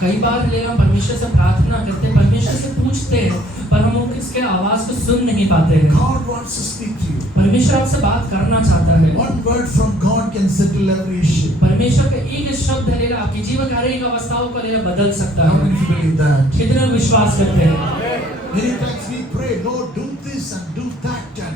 कई बार हम परमेश्वर से प्रार्थना करते हैं, परमेश्वर से पूछते हैं, पर हम उसके आवाज को सुन नहीं पाते हैं। God wants to speak to you. परमेश्वर आपसे बात करना चाहता है। One word from God can settle every issue. परमेश्वर का एक शब्द आपकी जीवन की हर एक अवस्थाओं को बदल सकता How है। many of you believe that? कितने लोग विश्वास करते हैं? Many times we pray, Lord, do this and do that, and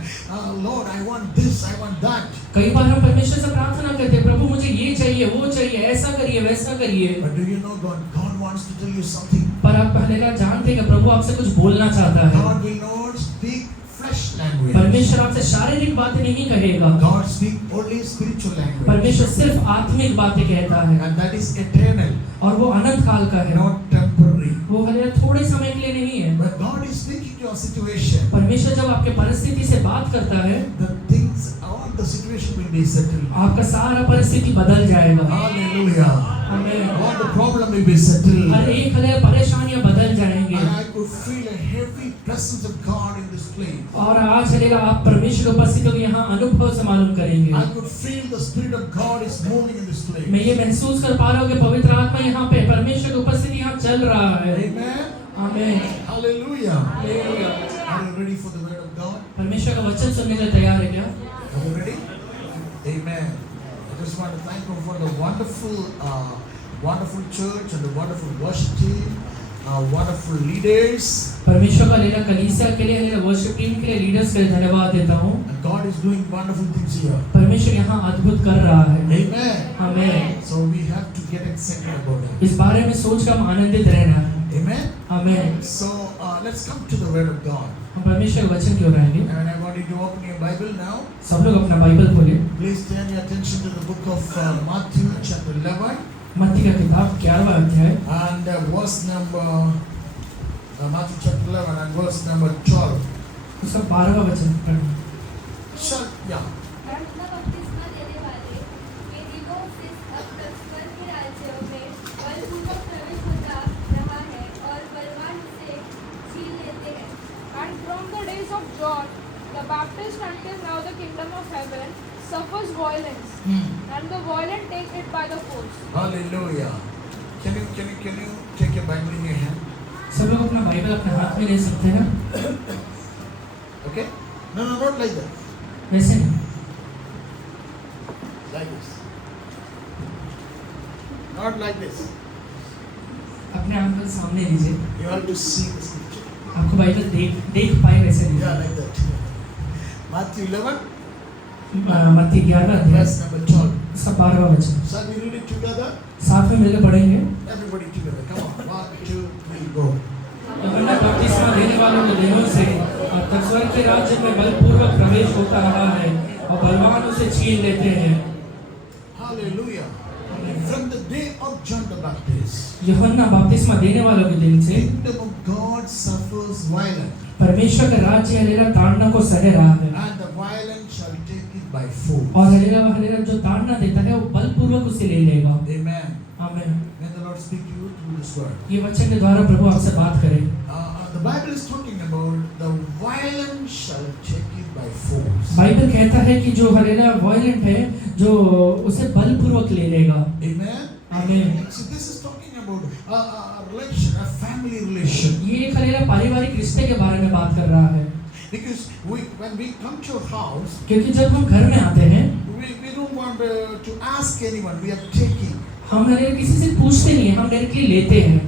Lord, I want this, I want that. कई बार हम परमेश्वर से प्रार्थना करते हैं, प्रभु मुझे ये चाहिए, वो चाहिए, ऐसा करिए, वैसा करिए। But do you know God wants to tell you something? पर आप हालेलुया जानते हैं कि प्रभु आपसे कुछ बोलना चाहता है। God will not speak flesh language. परमेश्वर आपसे शारीरिक बातें नहीं कहेगा। God speaks only spiritual language. परमेश्वर सिर्फ आत्मिक बातें कहता है, And that is eternal, और वो अनंत काल का है, not temporary. वो हालेलुया थोड़े समय के लिए नहीं है। When God is speaking to your situation, परमेश्वर जब आपके परिस्थिति से बात करता है, the things, all the situation will be settled. आपका सारा परिस्थिति बदल जाएगा। Hallelujah. आमीन। All the problem will be settled. हर एक हालेलुया परेशानियां बदल जाएंगी। And I could feel a heavy presence of God in this place. और आज हालेलुया आप परमेश्वर की उपस्थिति को यहाँ अनुभव से मालूम करेंगे। I could feel the Spirit of God is moving in this place. मैं ये महसूस कर पा रहा हूँ कि पवित्र आत्मा यहाँ पे परमेश्वर की उपस्थिति यहाँ चल रहा है। Amen. आमीन। Hallelujah. Hallelujah. Are you ready for the word of God? परमेश्वर का वचन सुनने के लिए तैयार है क्या? Are you ready? Amen. I just want to thank you for the wonderful church and the wonderful worship team, wonderful leaders. परमेश्वर का लेना कलीसिया के लिए, वर्शिप टीम के लिए, लीडर्स के लिए धन्यवाद देता हूँ। And God is doing wonderful things here. परमेश्वर यहाँ अद्भुत कर रहा है। Amen. आमीन। So we have to get excited about it. इस बारे में सोच कर हम आनंदित रहना है। Amen. आमीन। So let's come to the word of God. हम परमेश्वर के वचन की ओर आएंगे। And I want you to open your Bible now. सब लोग अपना बाइबल खोलें। Please turn your attention to the book of Matthew chapter 11 मत्ती का किताब 11वां अध्याय and verse number Matthew chapter 11 and verse number 12. उसका 12वां वचन पढ़ना। Sure, yeah. बपतिस्मा देने वाले ये दिनों से अब तक स्वर्ग के राज्य में बलपूर्वक प्रवेश होता रहा है और बलवान उसे छीन लेते हैं। And from the days of John the Baptist until now the kingdom of heaven suffers violence, and the violent take it by the force. Hallelujah. Can you take your Bible in your hand? सब लोग अपना Bible अपने हाथ में ले सकते हैं। Okay? No, not like that. वैसे नहीं, Like this. Not like this. अपने आंखों के सामने लीजिए। You have to see the scripture. आपको बाइबल देख पाए वैसे लीजिए। Yeah, like that. Matthew 11, मत्ती 11वां अध्याय verse number 12. उसका 12वां वचन Shall we read it together? साथ में मिलकर पढ़ेंगे। Everybody together. Come on. 1, 2, 3, go. यूहन्ना बपतिस्मा देने वालों के दिनों से अब तक स्वर्ग के राज्य में बलपूर्वक प्रवेश होता रहा है और बलवान उसे छीन लेते हैं। Hallelujah. From the day of John the Baptist, यूहन्ना बपतिस्मा देने वालों के दिन से kingdom of God suffers violence, परमेश्वर का राज्य हलेला ताड़ना को सह रहा है and the violent shall take it by force. और हलेला जो ताड़ना देता है वो बलपूर्वक उसे ले लेगा। Amen. आमीन। May the Lord speak to you through this word. ये वचन के द्वारा प्रभु आपसे बात करे। The Bible is talking about the violent shall take it by force. Bible कहता है कि जो हलेला वायलेंट है जो उसे बलपूर्वक ले लेगा। Amen. आमीन। So this is talking about a relation, a family relation. ये एक हलेला पारिवारिक रिश्ते के बारे में बात कर रहा है। Because when we come to your house, क्योंकि जब हम घर में आते हैं we don't want to ask anyone. We are taking. हम हलेला किसी से पूछते नहीं है, हम डायरेक्टली लेते हैं।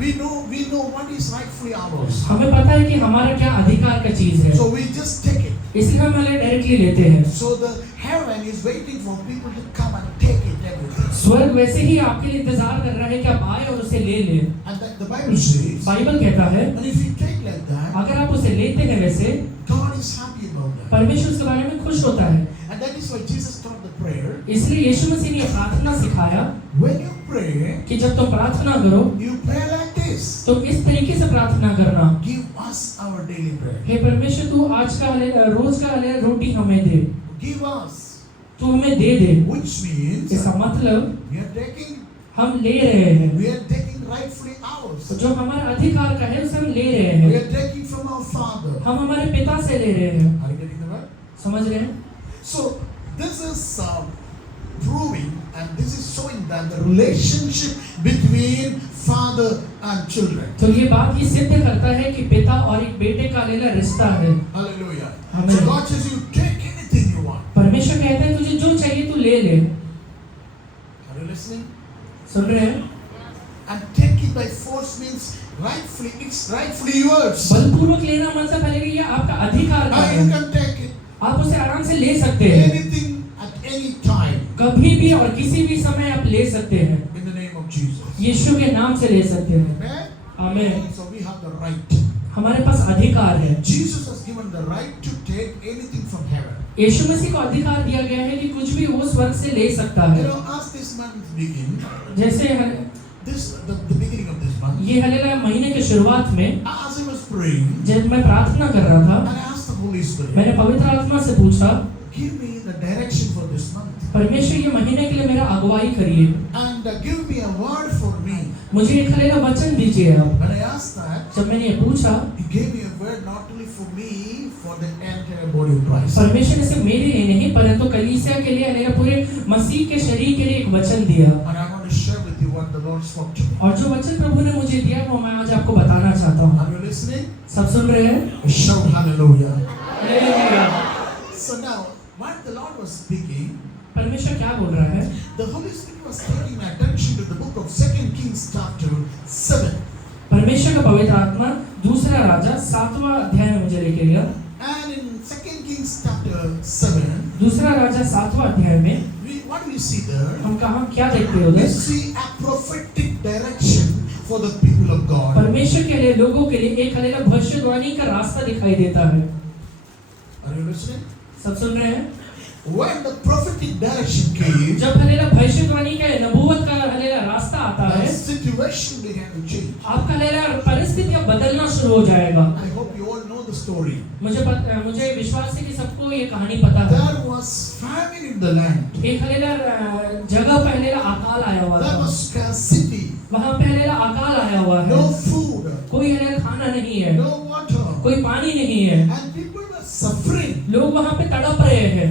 We know what is rightfully ours. हमें पता है कि हमारा क्या अधिकार का चीज है, So we just take it. इसलिए हम डायरेक्टली लेते हैं। So the heaven is waiting for people to come and take it, everything. स्वर्ग वैसे ही आपके लिए इंतजार कर रहा है कि आप आए और उसे ले लें। And the Bible says, Bible कहता है and if you take like that, अगर आप उसे लेते हैं वैसे God is happy about that. परमेश्वर उसके बारे में खुश होता है। And that is why Jesus taught the prayer. इसलिए यीशु मसीह ने प्रार्थना सिखाया When you pray, कि जब तुम प्रार्थना करो you pray like this. तो इस तरीके से प्रार्थना करना, Give us our daily bread. हे परमेश्वर तू आज का रोज का रोटी हमें दे, Give us. तू हमें दे दे। Which means इसका मतलब we are taking हम ले रहे हैं, we are taking rightfully ours. जो हमारा अधिकार का है उसे हम ले रहे We हैं, are taking from our Father. हम हमारे पिता से ले रहे हैं। Are you getting the word? समझ रहे हैं? So this is proving and this is showing that the relationship between father and children. तो ये बात ये सिद्ध करता है कि पिता और एक बेटे का लेना रिश्ता है। Hallelujah. Amen. So God says, you take anything you want. परमेश्वर कहता है तुझे जो चाहिए तू ले ले। Are you listening? सुन रहे हैं? And take it by force means rightfully, it's rightfully yours. बलपूर्वक लेना मतलब है कि ये आपका अधिकार का You है। can take it. आप उसे आराम से ले सकते हैं। Anything at any time. कभी भी और किसी भी समय आप ले सकते हैं। In the name of Jesus. यीशु के नाम से ले सकते हैं। Amen. आमीन। So we have the right. हमारे पास अधिकार है। Jesus has given the right to take anything from heaven. यीशु मसीह को अधिकार दिया गया है कि कुछ भी वो स्वर्ग से ले सकता You है। know, as this month begin, जैसे the beginning of this month, ये हलेला महीने के शुरुआत में as I was praying, जब मैं प्रार्थना कर रहा था, and I asked the Holy Spirit, मैंने पवित्र आत्मा से पूछा, give me the direction for this month, परमेश्वर ये महीने के लिए मेरा अगुवाई करिए, and give me a word for me. मुझे एक हलेला वचन दीजिए आप। When I asked that, जब मैंने ये पूछा, He gave me a word not only for me, for the entire body of Christ. परमेश्वर ने सिर्फ मेरे लिए नहीं परंतु कलीसिया के लिए हलेला पूरे मसीह के शरीर के लिए एक वचन दिया। And I want to share with you what the Lord spoke to me. और जो वचन प्रभु ने मुझे दिया वो मैं आज आपको बताना चाहता हूँ। Are you listening? सब सुन रहे हैं? Shout hallelujah. Hallelujah. So now, what the Lord was speaking, परमेश्वर क्या बोल रहा है? the Holy Spirit was taking my attention to the book of 2 Kings chapter 7. परमेश्वर का पवित्र आत्मा दूसरा राजा 7वां अध्याय में मुझे लेके गया। And in 2 Kings chapter 7, दूसरा राजा 7वां अध्याय में what do we see there? हम कहाँ क्या देखते हैं We उधर? see a prophetic direction for the people of God. परमेश्वर के लिए लोगों के लिए एक हलेला भविष्यवाणी का रास्ता दिखाई देता है। Are you listening? सब सुन रहे हैं? When the prophetic direction came, जब हलेला भविष्यवाणी का नबूवत का हलेला रास्ता आता the है, situation began to change. आपका हलेला परिस्थितियां बदलना शुरू हो जाएगा। I hope you all know the story. मुझे विश्वास है कि सबको ये कहानी पता है। There was famine in the land. एक हलेला जगह पे हलेला अकाल आया हुआ There था। was scarcity. वहाँ पे हलेला अकाल आया हुआ है। No food. कोई हलेला खाना नहीं है, No water. कोई पानी नहीं है, And people were suffering. लोग वहाँ पे तड़प रहे हैं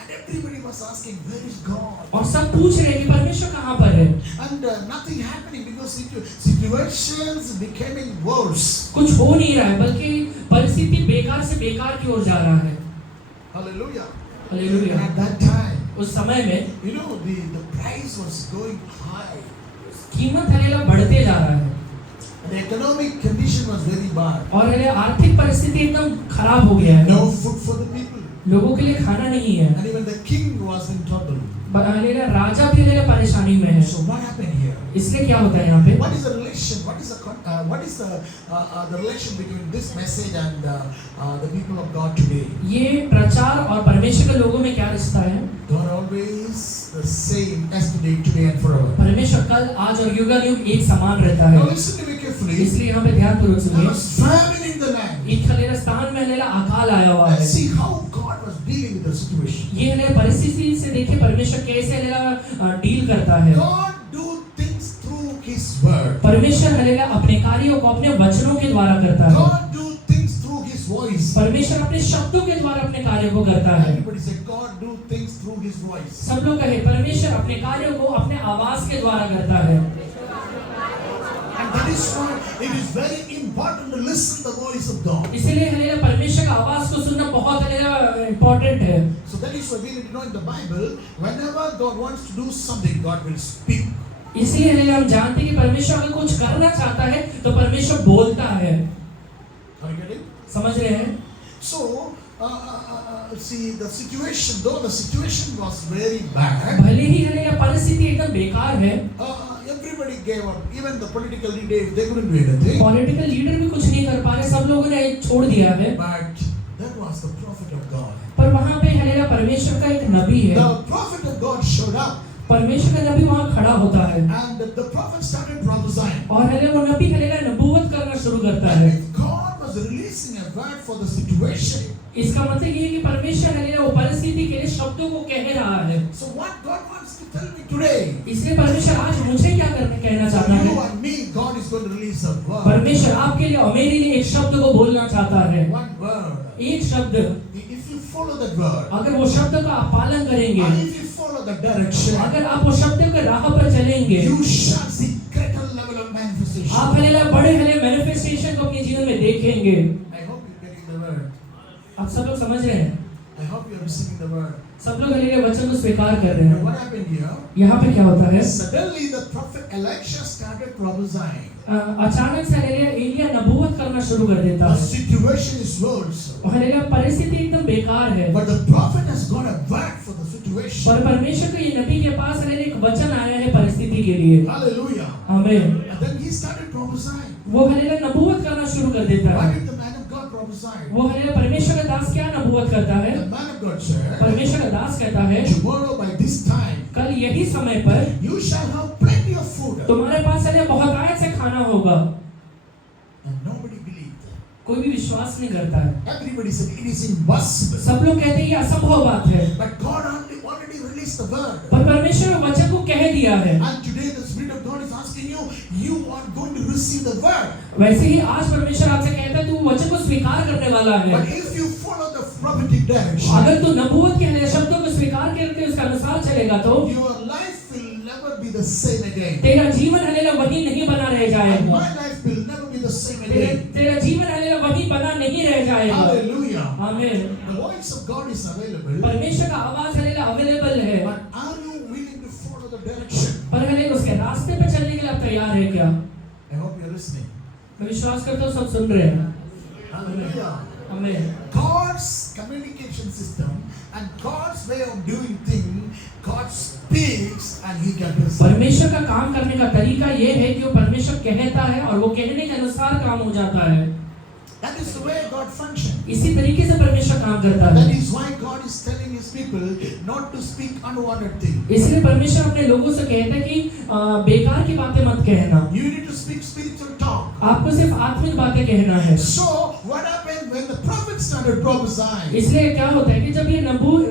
And everybody was asking, where is God? और सब पूछ रहे हैं कि परमेश्वर कहाँ पर है। And nothing happening because situations becoming worse. कुछ हो नहीं रहा है बल्कि परिस्थिति बेकार से बेकार की ओर जा रहा है। Hallelujah. Hallelujah. And at that time, उस समय में you know, the price was going high. कीमत हलेला बढ़ते जा रहा है And the economic condition was very bad. और हलेला आर्थिक परिस्थिति एकदम खराब हो गया है। No food for the people. लोगों के लिए खाना नहीं है। And even the king was in trouble. हलेला राजा भी हलेला परेशानी में है। So what happened here? इसलिए क्या होता है यहाँ पे? What is the relation? What is the relation between this message and the people of God today? ये प्रचार और परमेश्वर के लोगों में क्या रिश्ता है? God always the same yesterday, today, and forever. परमेश्वर कल, आज और युगानुयुग एक समान रहता Now है। listen to me carefully. इसलिए यहाँ पे ध्यानपूर्वक There सुनिए। was famine in the land. एक हलेला स्थान में हलेला अकाल आया हुआ है। Let's see how God was dealing with the situation. ये हलेला परिस्थिति से देखिए परमेश्वर कैसे हलेला डील करता है। God do things through His word. परमेश्वर हलेला अपने कार्यों को अपने वचनों के द्वारा करता है। God do things through His voice. परमेश्वर अपने शब्दों के द्वारा अपने कार्यों को करता है। Everybody say God do things through His voice. सब लोग कहे परमेश्वर अपने कार्यों को अपने आवाज के द्वारा करता है। And that is why it is very important to listen the voice of God. इसीलिए हलेला परमेश्वर का आवाज को सुनना बहुत हलेला इम्पोर्टेंट है। So that is why we need to know in the Bible, whenever God wants to do something, God will speak. इसलिए हलेला हम जानते हैं कि परमेश्वर अगर कुछ करना चाहता है तो परमेश्वर बोलता है। Are you getting? समझ रहे हैं? So, see the situation, though the situation was very bad, भले ही हलेला परिस्थिति एकदम बेकार है, everybody gave up. Even the political leaders, they couldn't do anything. Political leader भी कुछ नहीं कर पा रहे, सब लोगों ने छोड़ दिया है। But that was the prophet of God. पर वहाँ पे हलेला परमेश्वर का एक नबी है। The prophet of God showed up, परमेश्वर का नबी वहाँ खड़ा होता है and the prophet started prophesying. और हलेला वो नबी हलेला नबूवत करना शुरू करता है। And if God was releasing a word for the situation, इसका मतलब ये है कि परमेश्वर हलेला वो परिस्थिति के लिए शब्दों को कह रहा है। so what God wants to tell me today, इसलिए परमेश्वर आज मुझे क्या कहना चाहता you है? and me, God is going to release a word. परमेश्वर आपके लिए और मेरे लिए एक शब्द को बोलना चाहता है। One word. एक शब्द, If you follow that word, अगर वो शब्द का आप पालन करेंगे, and if you follow the direction, अगर आप वो शब्द के राह पर चलेंगे, you shall see greater level manifestation. आप हालेलुया बड़े हालेलुया मैनिफेस्टेशन को अपने जीवन में देखेंगे। I hope you're getting the word. आप सब लोग समझ रहे हैं, I hope you're receiving the word. सब लोग हालेलुया वचन को स्वीकार कर रहे Now हैं। what happened here? यहाँ पे क्या होता है? Suddenly the prophet Elisha started prophesying. अचानक से हालेलुया एलिया नबूवत करना शुरू कर देता The है। situation is worse. हालेलुया परिस्थिति एकदम बेकार है, But the prophet has got a word for the situation. पर परमेश्वर के ये नबी के पास हालेलुया एक वचन आया है परिस्थिति के लिए। Hallelujah. आमीन। And then he started prophesying. वो हालेलुया नबूवत करना शुरू कर देता Why है। did the man of God prophesy? वो हालेलुया परमेश्वर का दास क्या नबूवत करता है? The man of God said, परमेश्वर का दास कहता है, tomorrow by this time कल यही समय पर you shall have plenty of food. तुम्हारे पास हालेलुया बहुत आयत से खाना होगा। And nobody believed. कोई भी विश्वास नहीं करता है। Everybody said it is impossible. सब लोग कहते हैं ये असंभव बात है, But God already released the word. पर परमेश्वर ने वचन को कह दिया है। And today the Spirit of God is asking you, you are going to receive the word. वैसे ही आज परमेश्वर आपसे कहता है तू वचन को स्वीकार करने वाला है। But if you follow the prophetic direction, अगर तू नबूवत के हालेलुया शब्दों को स्वीकार करके उसके अनुसार चलेगा तो your life will never be the same again. तेरा जीवन हालेलुया वही नहीं बना रह And जाएगा। my life will never be the same again. तेरा जीवन हालेलुया वही बना नहीं रह जाएगा। Hallelujah. आमीन। The voice of God is available. परमेश्वर का आवाज हालेलुया अवेलेबल है, But are you willing to follow the direction? पर हालेलुया उसके रास्ते पे चलने के लिए आप तैयार है क्या? I hope you're listening. मैं विश्वास करता हूँ सब सुन रहे हैं। Hallelujah. आमीन। God's communication system and God's way of doing things, God speaks and He can receive. परमेश्वर का काम करने का तरीका ये है कि वो परमेश्वर कहता है और वो कहने के अनुसार काम हो जाता है। That is the way God functions. इसी तरीके से परमेश्वर काम करता That है। is why God is telling His people not to speak unwanted things. इसलिए परमेश्वर अपने लोगों से कहता है कि बेकार की बातें मत कहना, You need to speak spiritual talk. आपको सिर्फ आत्मिक बातें कहना है। So what happened when the prophet started prophesying? इसलिए क्या होता है कि जब ये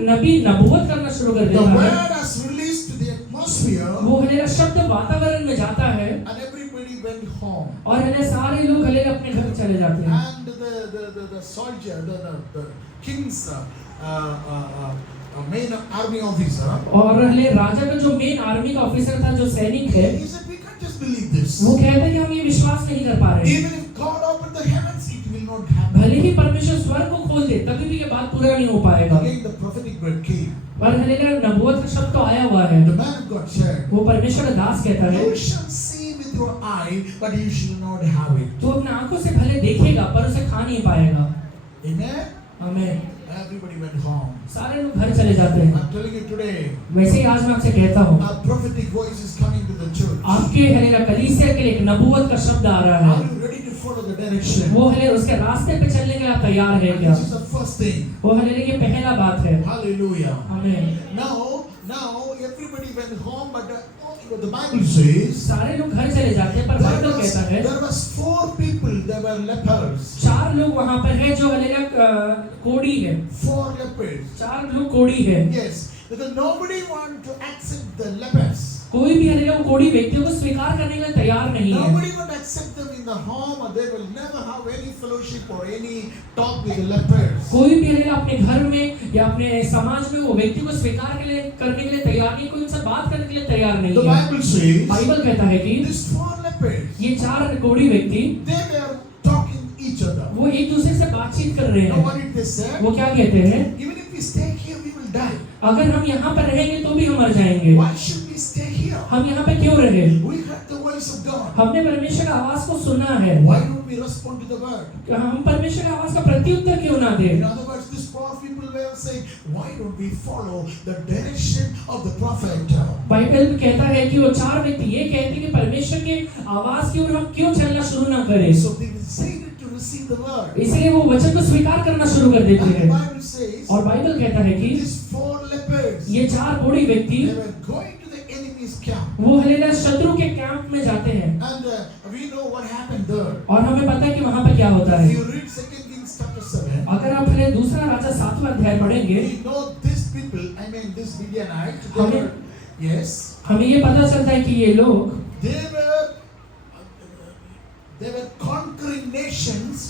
नबी नबूवत करना शुरू कर The देता word है, has released to the atmosphere वो हालेलुया शब्द वातावरण में जाता है and everybody went home. और हालेलुया सारे लोग हालेलुया अपने घर चले जाते हैं। And the soldier, the king's main army officer, और हालेलुया राजा का जो मेन आर्मी का ऑफिसर था, जो सैनिक है, he said, we can't just believe this. वो कहता है कि हम ये विश्वास नहीं कर पा रहे। Even if God opened the heavens, it will not happen. भले ही परमेश्वर स्वर्ग को खोल दे, तभी भी ये बात पूरा नहीं हो पाएगा। Again, the prophetic word came. पर हालेलुया नबूवत का शब्द तो आया हुआ है। The man of God said, वो परमेश्वर का दास कहता है, you shall see with your eye, but you shall not have it. तू अपने आंखों से भले देखेगा पर उसे खा नहीं पाएगा। Amen? आमीन। Everybody went home. सारे लोग घर चले जाते हैं। I'm telling you today, वैसे ही आज मैं आपसे कहता हूँ, a prophetic voice is coming to the church. आपके हालेलुया कलीसिया के लिए एक नबूवत का शब्द आ रहा है। Are you ready to follow the direction? वो हालेलुया उसके रास्ते पे चलने के लिए आप तैयार है क्या? This is the first thing. वो हालेलुया ये पहला बात है। Hallelujah. आमीन। Now everybody went home, but the Bible says सारे लोग घर चले जाते हैं पर बाइबल कहता है there was 4 people that were lepers. 4 लोग वहाँ पर है जो हालेलुया कोढ़ी है। 4 lepers. 4 लोग कोढ़ी है। Yes, because nobody want to accept the lepers. कोई भी हालेलुया कोढ़ी व्यक्तियों को स्वीकार करने के लिए तैयार नहीं है। Nobody want to accept them in the home, or they will never have any fellowship or any talk with the lepers. कोई भी हालेलुया अपने घर में या अपने समाज में वो व्यक्ति को स्वीकार करने के लिए तैयार नहीं, कोई उनसे बात करने के लिए तैयार The नहीं है। Bible says बाइबल कहता है कि these 4 lepers, ये 4 कोढ़ी व्यक्ति they were talking each other. वो एक दूसरे से बातचीत कर रहे Now हैं। what did they say? वो क्या कहते हैं? Even if we stay here, we will die. अगर हम यहाँ पर रहेंगे तो भी हम मर जाएंगे। Why should we stay here? हम यहाँ पे क्यों रहे? We heard the voice of God. हमने परमेश्वर का आवाज को सुना है। Why don't we respond to the word? हम परमेश्वर के आवाज का प्रत्युत्तर क्यों ना दें? In other words, these 4 people were saying, why don't we follow the direction of the prophet? Bible में कहता है कि वो 4 व्यक्ति ये कहते हैं कि परमेश्वर के आवाज की ओर हम क्यों चलना शुरू ना करें। So they decided to receive the word. इसलिए वो वचन को स्वीकार करना शुरू कर देते And the हैं। Bible says, और बाइबल कहता है कि these 4 lepers, ये 4 कोढ़ी व्यक्ति they were going to the enemy's camp. वो हालेलुया शत्रु के कैंप में जाते हैं। And we know what happened there. और हमें पता है कि वहां पे क्या होता If है। you read 2 Kings chapter 7, अगर आप हालेलुया दूसरा राजा 7वां अध्याय पढ़ेंगे, we know these people, I mean this Midianite, they Amen. were, yes, हमें ये पता चलता है कि ये लोग they were conquering nations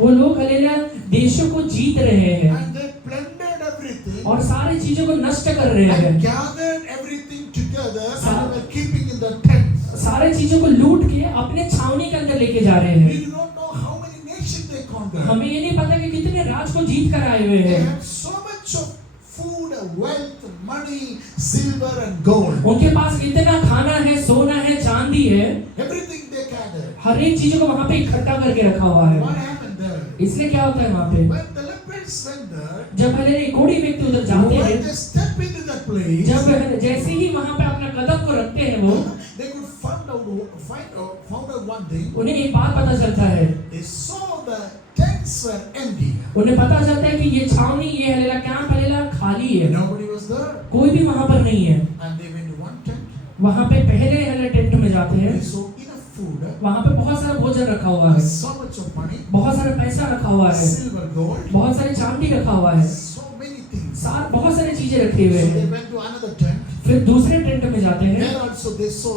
वो लोग हालेलुया देशों को जीत रहे हैं and they plundered everything और सारी चीजों को नष्ट कर रहे and हैं। gathered everything together and they were keeping in the tents. सारे चीजों को लूट के अपने छावनी के अंदर लेके जा रहे हैं। We do not know how many nations they conquered. हमें ये नहीं पता कि कितने राज को जीत कर आए हुए They हैं। had so much of food, wealth, money, silver and gold. उनके पास इतना खाना है, सोना है, चांदी है, Everything they gathered. हर एक चीजों को वहाँ पे इकट्ठा करके रखा हुआ है। What happened there? इसलिए क्या होता है वहाँ पे, When the lepers went there, जब पहले कोढ़ी व्यक्ति उधर जाते हैं, when they step into that place, जब जैसे ही वहाँ पे अपना कदम को रखते हैं वो, they could found out one thing. उन्हें एक बात पता चलता है, They saw the tents were empty. उन्हें पता चलता है कि ये छावनी, ये हलेला कैंप हलेला खाली है, Nobody was there. कोई भी वहाँ पर नहीं है। And they went to one tent. वहाँ पे पहले हले टेंट में जाते हैं, They saw enough food, वहाँ पे बहुत सारा भोजन रखा हुआ है, so much of money, बहुत सारा पैसा रखा हुआ है, silver, gold, बहुत सारी चांदी रखा हुआ है, so many things. बहुत सारी चीजें रखी हुए So they हैं। went to another tent. फिर दूसरे टेंट में जाते हैं, There also they saw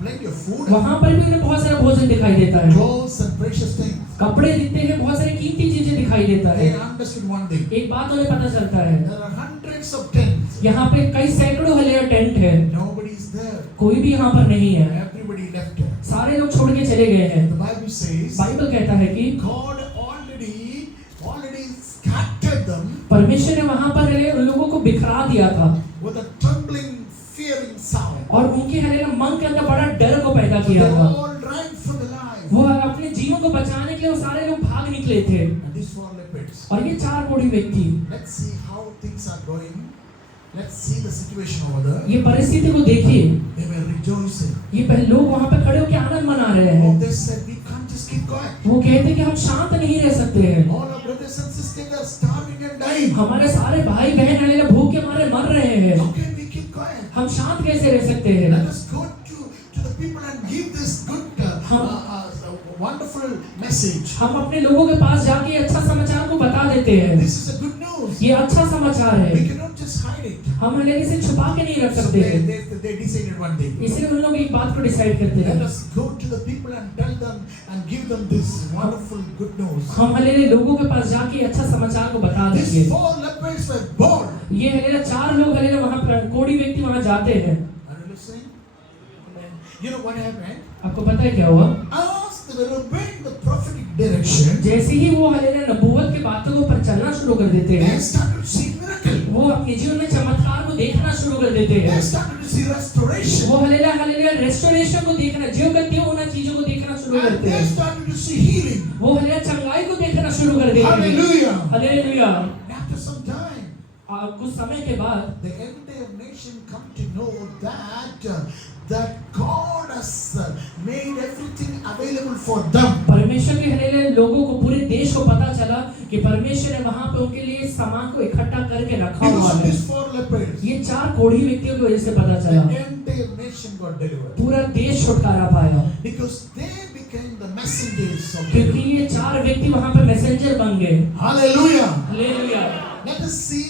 plenty of food, वहाँ पर भी उन्हें बहुत सारा भोजन दिखाई देता है, clothes and precious things. कपड़े दिखते हैं, बहुत सारी कीमती चीजें दिखाई देता है। They understood one thing. एक बात उन्हें पता चलता है, There are hundreds of tents. यहाँ पे कई सैकड़ों हलेला टेंट है, Nobody is there. कोई भी यहाँ पर नहीं है, Everybody left. सारे लोग छोड़ के चले गए हैं। The Bible says बाइबल कहता है कि God already scattered them परमेश्वर ने वहाँ पर उन लोगों को बिखरा दिया था with a trembling, fearing sound. और उनके हलेला मन के अंदर बड़ा डर को पैदा They किया था। all ran for their life. वो अपने जीवन को बचाने के लिए वो सारे लोग भाग निकले थे। And these four lepers. और ये चार कोढ़ी व्यक्ति, Let's see how things are going. Let's see the situation over there. ये परिस्थिति को देखिए, They were rejoicing. ये पहले लोग वहाँ पे खड़े होकर आनंद मना रहे Oh, हैं। they said, we can't just keep quiet. वो कहते कि हम शांत नहीं रह सकते हैं, All our brothers and sisters are starving and dying. हमारे सारे भाई बहन हलेला भूख के मारे मर रहे हैं, How can we keep quiet? हम शांत कैसे रह सकते हैं? Let us go to the people and give this good, wonderful message. हम अपने लोगों के पास जाके ये अच्छा समाचार को बता देते हैं। This is a good news. ये अच्छा समाचार है, We cannot just hide it. हम हलेले से छुपा के नहीं रख So सकते हैं। they decided one day. इसलिए उन लोग एक बात को डिसाइड करते Let हैं, us go to the people and tell them and give them this wonderful good news. हम हलेले लोगों के पास जाके अच्छा समाचार को बता देंगे। These four lepers were born. ये हलेला चार लोग हलेला वहाँ पर कोढ़ी व्यक्ति वहाँ जाते हैं। Are you listening? You know what happened? आपको पता है क्या हुआ? As they were obeying the prophetic direction, जैसे ही वो हलेला नबूवत के बातों को पर चलना शुरू कर देते they हैं, started to see miracle. वो अपने जीवन में चमत्कार को देखना शुरू कर देते They हैं। started to see restoration. वो हलेला हलेला रेस्टोरेशन को देखना, जो का त्यों उन चीजों को देखना शुरू And करते they हैं। started to see healing. वो हलेला चंगाई को देखना शुरू कर देते हैं। Hallelujah. Hallelujah. After some time, कुछ समय के बाद the entire nation come to know that God has made everything available for them. परमेश्वर के हलेले लोगों को, पूरे देश को पता चला कि परमेश्वर ने वहाँ पे उनके लिए सामान को इकट्ठा करके रखा हुआ Because of है। these four lepers, ये चार कोढ़ी व्यक्तियों की वजह से पता चला, the entire nation got delivered. पूरा देश छुटकारा पाया, Because they became the messengers of क्योंकि God. ये चार व्यक्ति वहाँ पे मैसेंजर बन गए। Hallelujah. Hallelujah. Let us see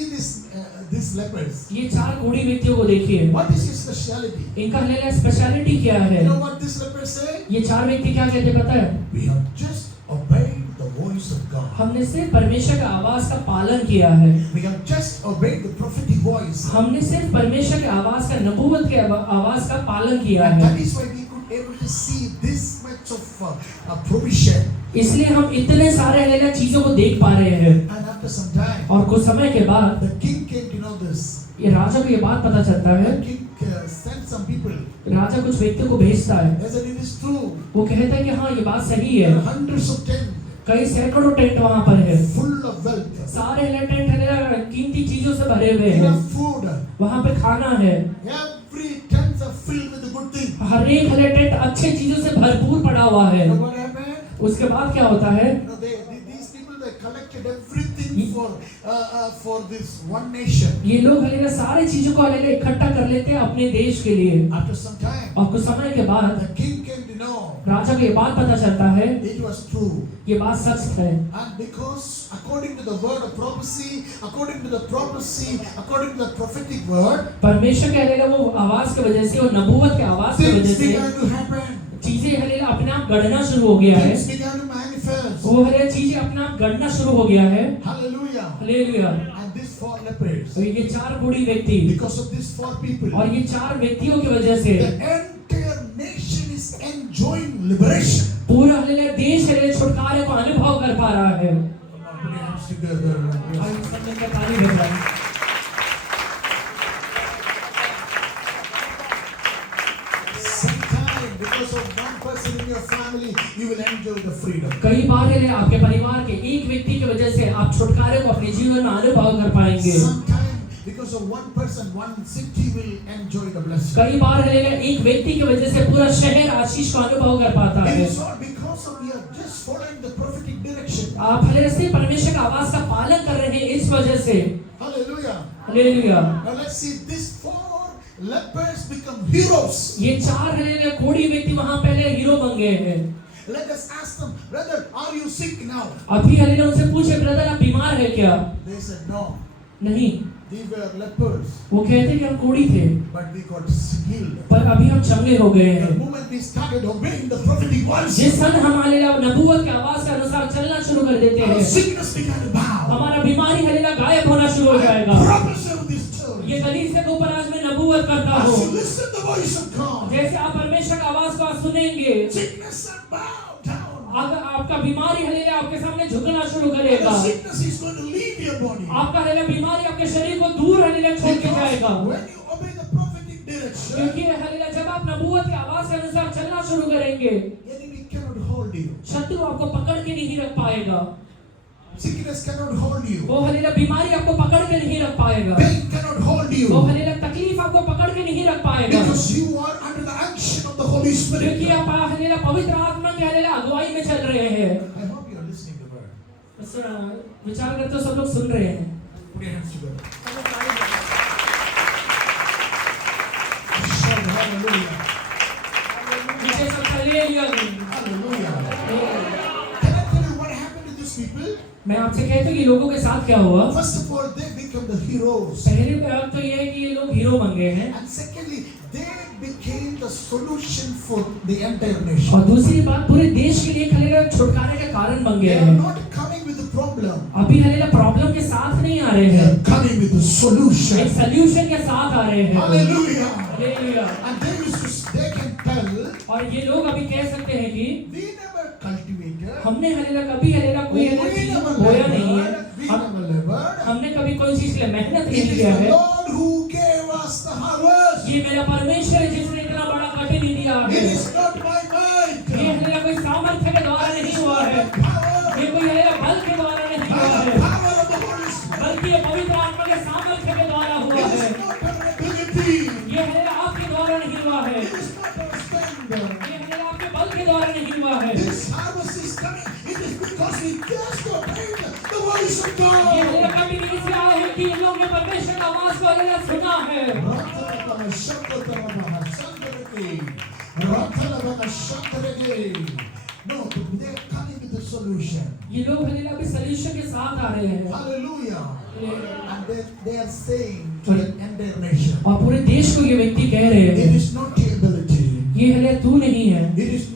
these lepers. ये चार कोढ़ी व्यक्तियों को देखिए, What is his speciality? इनका हलेला स्पेशलिटी क्या है? You know what these lepers say? ये चार व्यक्ति क्या कहते हैं पता है? We have just obeyed the voice of God. हमने सिर्फ परमेश्वर का आवाज का पालन किया है, We have just obeyed the prophetic voice. हमने सिर्फ परमेश्वर के आवाज का, नबूवत के आवाज का पालन किया And है। that is why we could able to see this much of provision. इसलिए हम इतने सारे हलेला चीजों को देख पा रहे हैं। And after some time, और कुछ समय के बाद the king came to know this. ये राजा को ये बात पता चलता है, The king sent some people. राजा कुछ व्यक्तियों को भेजता है, They said it is true. वो कहता है कि हाँ ये बात सही There है, are hundreds of tents कई सैकड़ों टेंट वहाँ पर है, full of wealth. सारे हलेला टेंट हलेला कीमती चीजों से भरे हुए हैं, Enough food. वहाँ पे खाना है, Every tents are filled with the good things. हर एक हलेला टेंट अच्छे चीजों से भरपूर पड़ा हुआ है। You know what happened? उसके बाद क्या होता है? You know, these people they collected everything for this one nation. ये लोग हलेला सारे चीजों को हलेला इकट्ठा कर लेते हैं अपने देश के लिए। After some time, और कुछ समय के बाद the king came to know राजा को ये बात पता चलता है, it was true. ये बात सच है। And because according to the word of prophecy, according to the prophetic word, परमेश्वर के हलेला वो आवाज की वजह से, वो नबूवत के आवाज की वजह things से began to happen. चीजें हलेला अपने आप गढ़ना शुरू हो गया है, Things began to manifest. वो हलेला चीजें अपने आप गढ़ना शुरू हो गया है। Hallelujah. Hallelujah. And these four lepers, तो ये चार बूढ़ी व्यक्ति because of these four people, और ये चार व्यक्तियों की वजह से the entire nation is liberation. पूरा हालेलुया देश हालेलुया छुटकारे को अनुभव कर पा रहा है। Put your hands together and और सब मिलकर ताली बजाएं। sometime because of one person in your family, you will enjoy the freedom. कई बार हालेलुया आपके परिवार के एक व्यक्ति की वजह से आप छुटकारे को अपने जीवन में अनुभव कर पाएंगे। Sometime because of one person, one city will enjoy the blessing. कई बार हालेलुया एक व्यक्ति की वजह से पूरा शहर आशीष को अनुभव कर पाता It है। is all because of you are just following the prophetic direction. आप हालेलुया से परमेश्वर का आवाज का पालन कर रहे हैं इस वजह से। Hallelujah. Hallelujah. Now let's see, these 4 lepers become heroes. ये 4 हालेलुया कोढ़ी व्यक्ति वहां पहले हीरो बन गए हैं। Let us ask them, brother, are you sick now? अभी हालेलुया उनसे पूछे ब्रदर आप बीमार है क्या? They said no. नहीं, They were lepers, वो कहते कि हम कोढ़ी थे but we got healed. पर अभी हम चंगे हो गए The हैं। moment we started obeying the prophetic voice, जिस क्षण हम हालेलुया नबूवत के आवाज के अनुसार चलना शुरू कर देते our हैं, sickness began to bow. हमारा बीमारी हालेलुया गायब होना शुरू हो I जाएगा। prophesy of this church. ये कलीसिया के ऊपर आज मैं नबूवत करता As हूँ, you listen the voice of God, जैसे आप परमेश्वर का आवाज को आज सुनेंगे, sickness shall bow down. अगर आपका बीमारी हालेलुया आपके सामने झुकना शुरू And करेगा, the sickness is going to leave your body. आपका हालेलुया बीमारी आपके शरीर को दूर हालेलुया छोड़ के जाएगा। Because when you obey the prophetic direction, क्योंकि हालेलुया जब आप नबूवत के आवाज के अनुसार चलना शुरू करेंगे, enemy cannot hold you. शत्रु आपको पकड़ के नहीं रख पाएगा। Sickness cannot hold you. वो हालेलुया बीमारी आपको पकड़ के नहीं रख पाएगा। Pain cannot hold you. वो हालेलुया तकलीफ आपको पकड़ के नहीं रख पाएगा। Because you are under the action of the Holy Spirit. क्योंकि आप हालेलुया पवित्र आत्मा के हालेलुया अगुवाई में चल रहे हैं। I hope you are listening to the word. बस विचार करते हो सब लोग सुन रहे हैं। Put your hands together. Shout hallelujah. मुझे सब hallelujah. Hallelujah. Can I tell you what happened to these people? मैं आपसे कहता हूँ कि लोगों के साथ क्या हुआ। First of all, they become the heroes. पहली बात तो ये है कि ये लोग हीरो बन गए हैं, And secondly, they became the solution for the entire nation. और दूसरी बात पूरे देश के लिए हालेलुया छुटकारे का कारण बन They गए are हैं। not coming with the problem. अभी हालेलुया प्रॉब्लम के साथ नहीं आ रहे They हैं, are coming with the एक solution. सॉल्यूशन के साथ आ रहे हैं। Hallelujah. Hallelujah. And they can tell, और ये लोग अभी कह सकते हैं कि we never cultivated, हमने हालेलुया कभी हालेलुया कोई we हालेलुया चीज never बोया नहीं है, labored, we never labored. हमने कभी कोई चीज के लिए मेहनत It नहीं is किया the है। Lord who gave us the harvest. ये मेरा परमेश्वर है जिसने इतना बड़ा कठिन दिया It है। is not my might. ये हालेलुया कोई सामर्थ्य के द्वारा नहीं हुआ है, Power. ये कोई हालेलुया बल के द्वारा नहीं By हुआ the है, power of the Holy Spirit. बल्कि ये पवित्र आत्मा के सामर्थ्य के द्वारा हुआ It है। is not our ability. ये हालेलुया आपके द्वारा नहीं हुआ है, It is not our standard. ये हालेलुया आपके बल के द्वारा नहीं हुआ है। This harvest is coming. It is because we just obeyed the voice of ये God. हालेलुया कभी नहीं से आया है कि इन लोगों ने परमेश्वर का आवाज को हालेलुया सुना है। No, they are coming with a solution. ये लोग हालेलुया अभी सॉल्यूशन के साथ आ रहे हैं, Hallelujah. And they are saying to the entire nation, और पूरे देश को ये व्यक्ति कह रहे it हैं, is not your ability. ये हालेलुया तू नहीं है, It is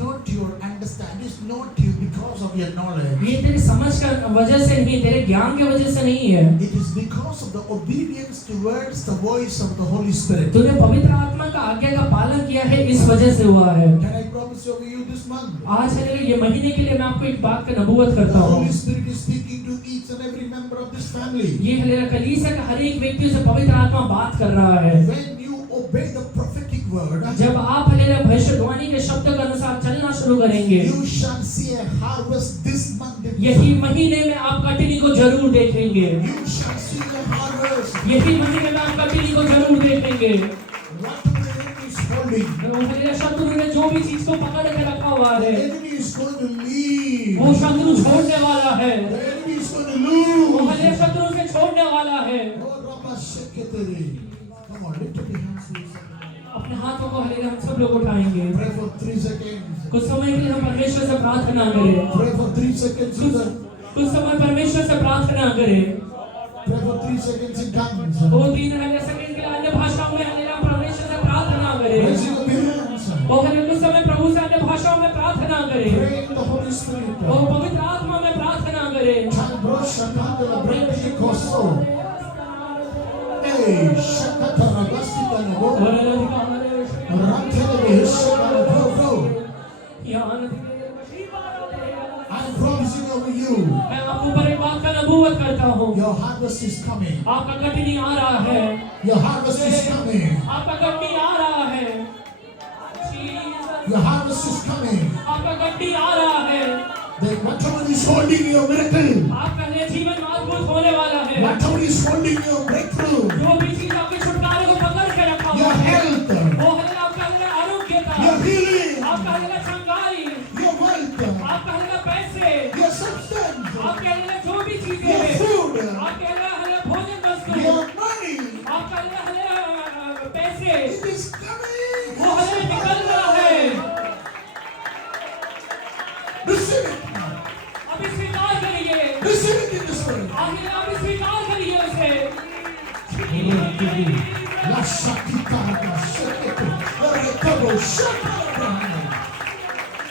not your understanding. It is not you because of your knowledge. ये तेरे समझ का वजह से नहीं, तेरे ज्ञान के वजह से नहीं है, It is because of the obedience towards the voice of the Holy Spirit. तूने पवित्र आत्मा का आज्ञा का पालन किया है, इस वजह से हुआ है। Can I promise over you this month? आज हालेलुया ये महीने के लिए मैं आपको एक बात का नबूवत The करता हूँ। Holy Spirit is speaking to each and every member of this family. ये हालेलुया कलीसिया का हर एक व्यक्ति से पवित्र आत्मा बात कर रहा है। When you obey the prophetic word, जब आप हालेलुया भविष्यवाणी के शब्द के अनुसार चलना शुरू करेंगे, you shall see a harvest this month. यही महीने में आप कटनी को जरूर देखेंगे, You shall see a harvest. यही महीने में आप कटनी को जरूर देखेंगे। Whatever the enemy is holding, तो हालेलुया शत्रु ने जो भी चीज को पकड़ के रखा हुआ the है, enemy is going to leave. वो शत्रु छोड़ने वाला है, The enemy is going to वो lose. हालेलुया शत्रु से छोड़ने वाला है। Oh, Rabba Sheketeri. Come on, lift up your hands, please. अपने हाथों को हालेलुया हम सब लोग उठाएंगे। Pray for 3 seconds. कुछ समय के लिए हम परमेश्वर से प्रार्थना करें, Pray for 3 seconds. कुछ समय परमेश्वर से प्रार्थना करें। Pray for 3 seconds in tongues. 2-3 second के लिए अन्य भाषाओं में हालेलुया परमेश्वर से प्रार्थना करें। Raising up your hands. वो हालेलुया कुछ समय प्रभु से अन्य भाषाओं में प्रार्थना करें, Pray in the Holy Spirit. वो पवित्र आत्मा में प्रार्थना करें। Talbrosha Kandala Brenda Koso. Hey, Shakata Rabasti Tanabo. Rantele Hishana Bro. you, मैं आपके ऊपर एक बात का नबूवत करता हूँ, your harvest is coming. आपका कटनी आ रहा है, Your harvest is coming. आपका कटनी आ रहा है, Jesus, Your harvest is coming. आपका कटनी आ रहा है, That whatever is holding your miracle, आपका ये जीवन मजबूत होने वाला है, whatever is holding your breakthrough, जो भी चीज आपके छुटकारे को पकड़ के रखा your हुआ है, health, वो है आपका आरोग्यता, your healing, आपका है चंगाई, your wealth, आपका है पैसे, your substance, आपके है जो भी चीजें your हैं, food, आपके है भोजन वस्तु, your money. आपका है पैसे, It is coming. वो है निकल रहा है, Receive it. अभी स्वीकार करिए, Receive it in the spirit. आखिर अभी स्वीकार करिए उसे, La shakita la shakita. Rekabo shakita.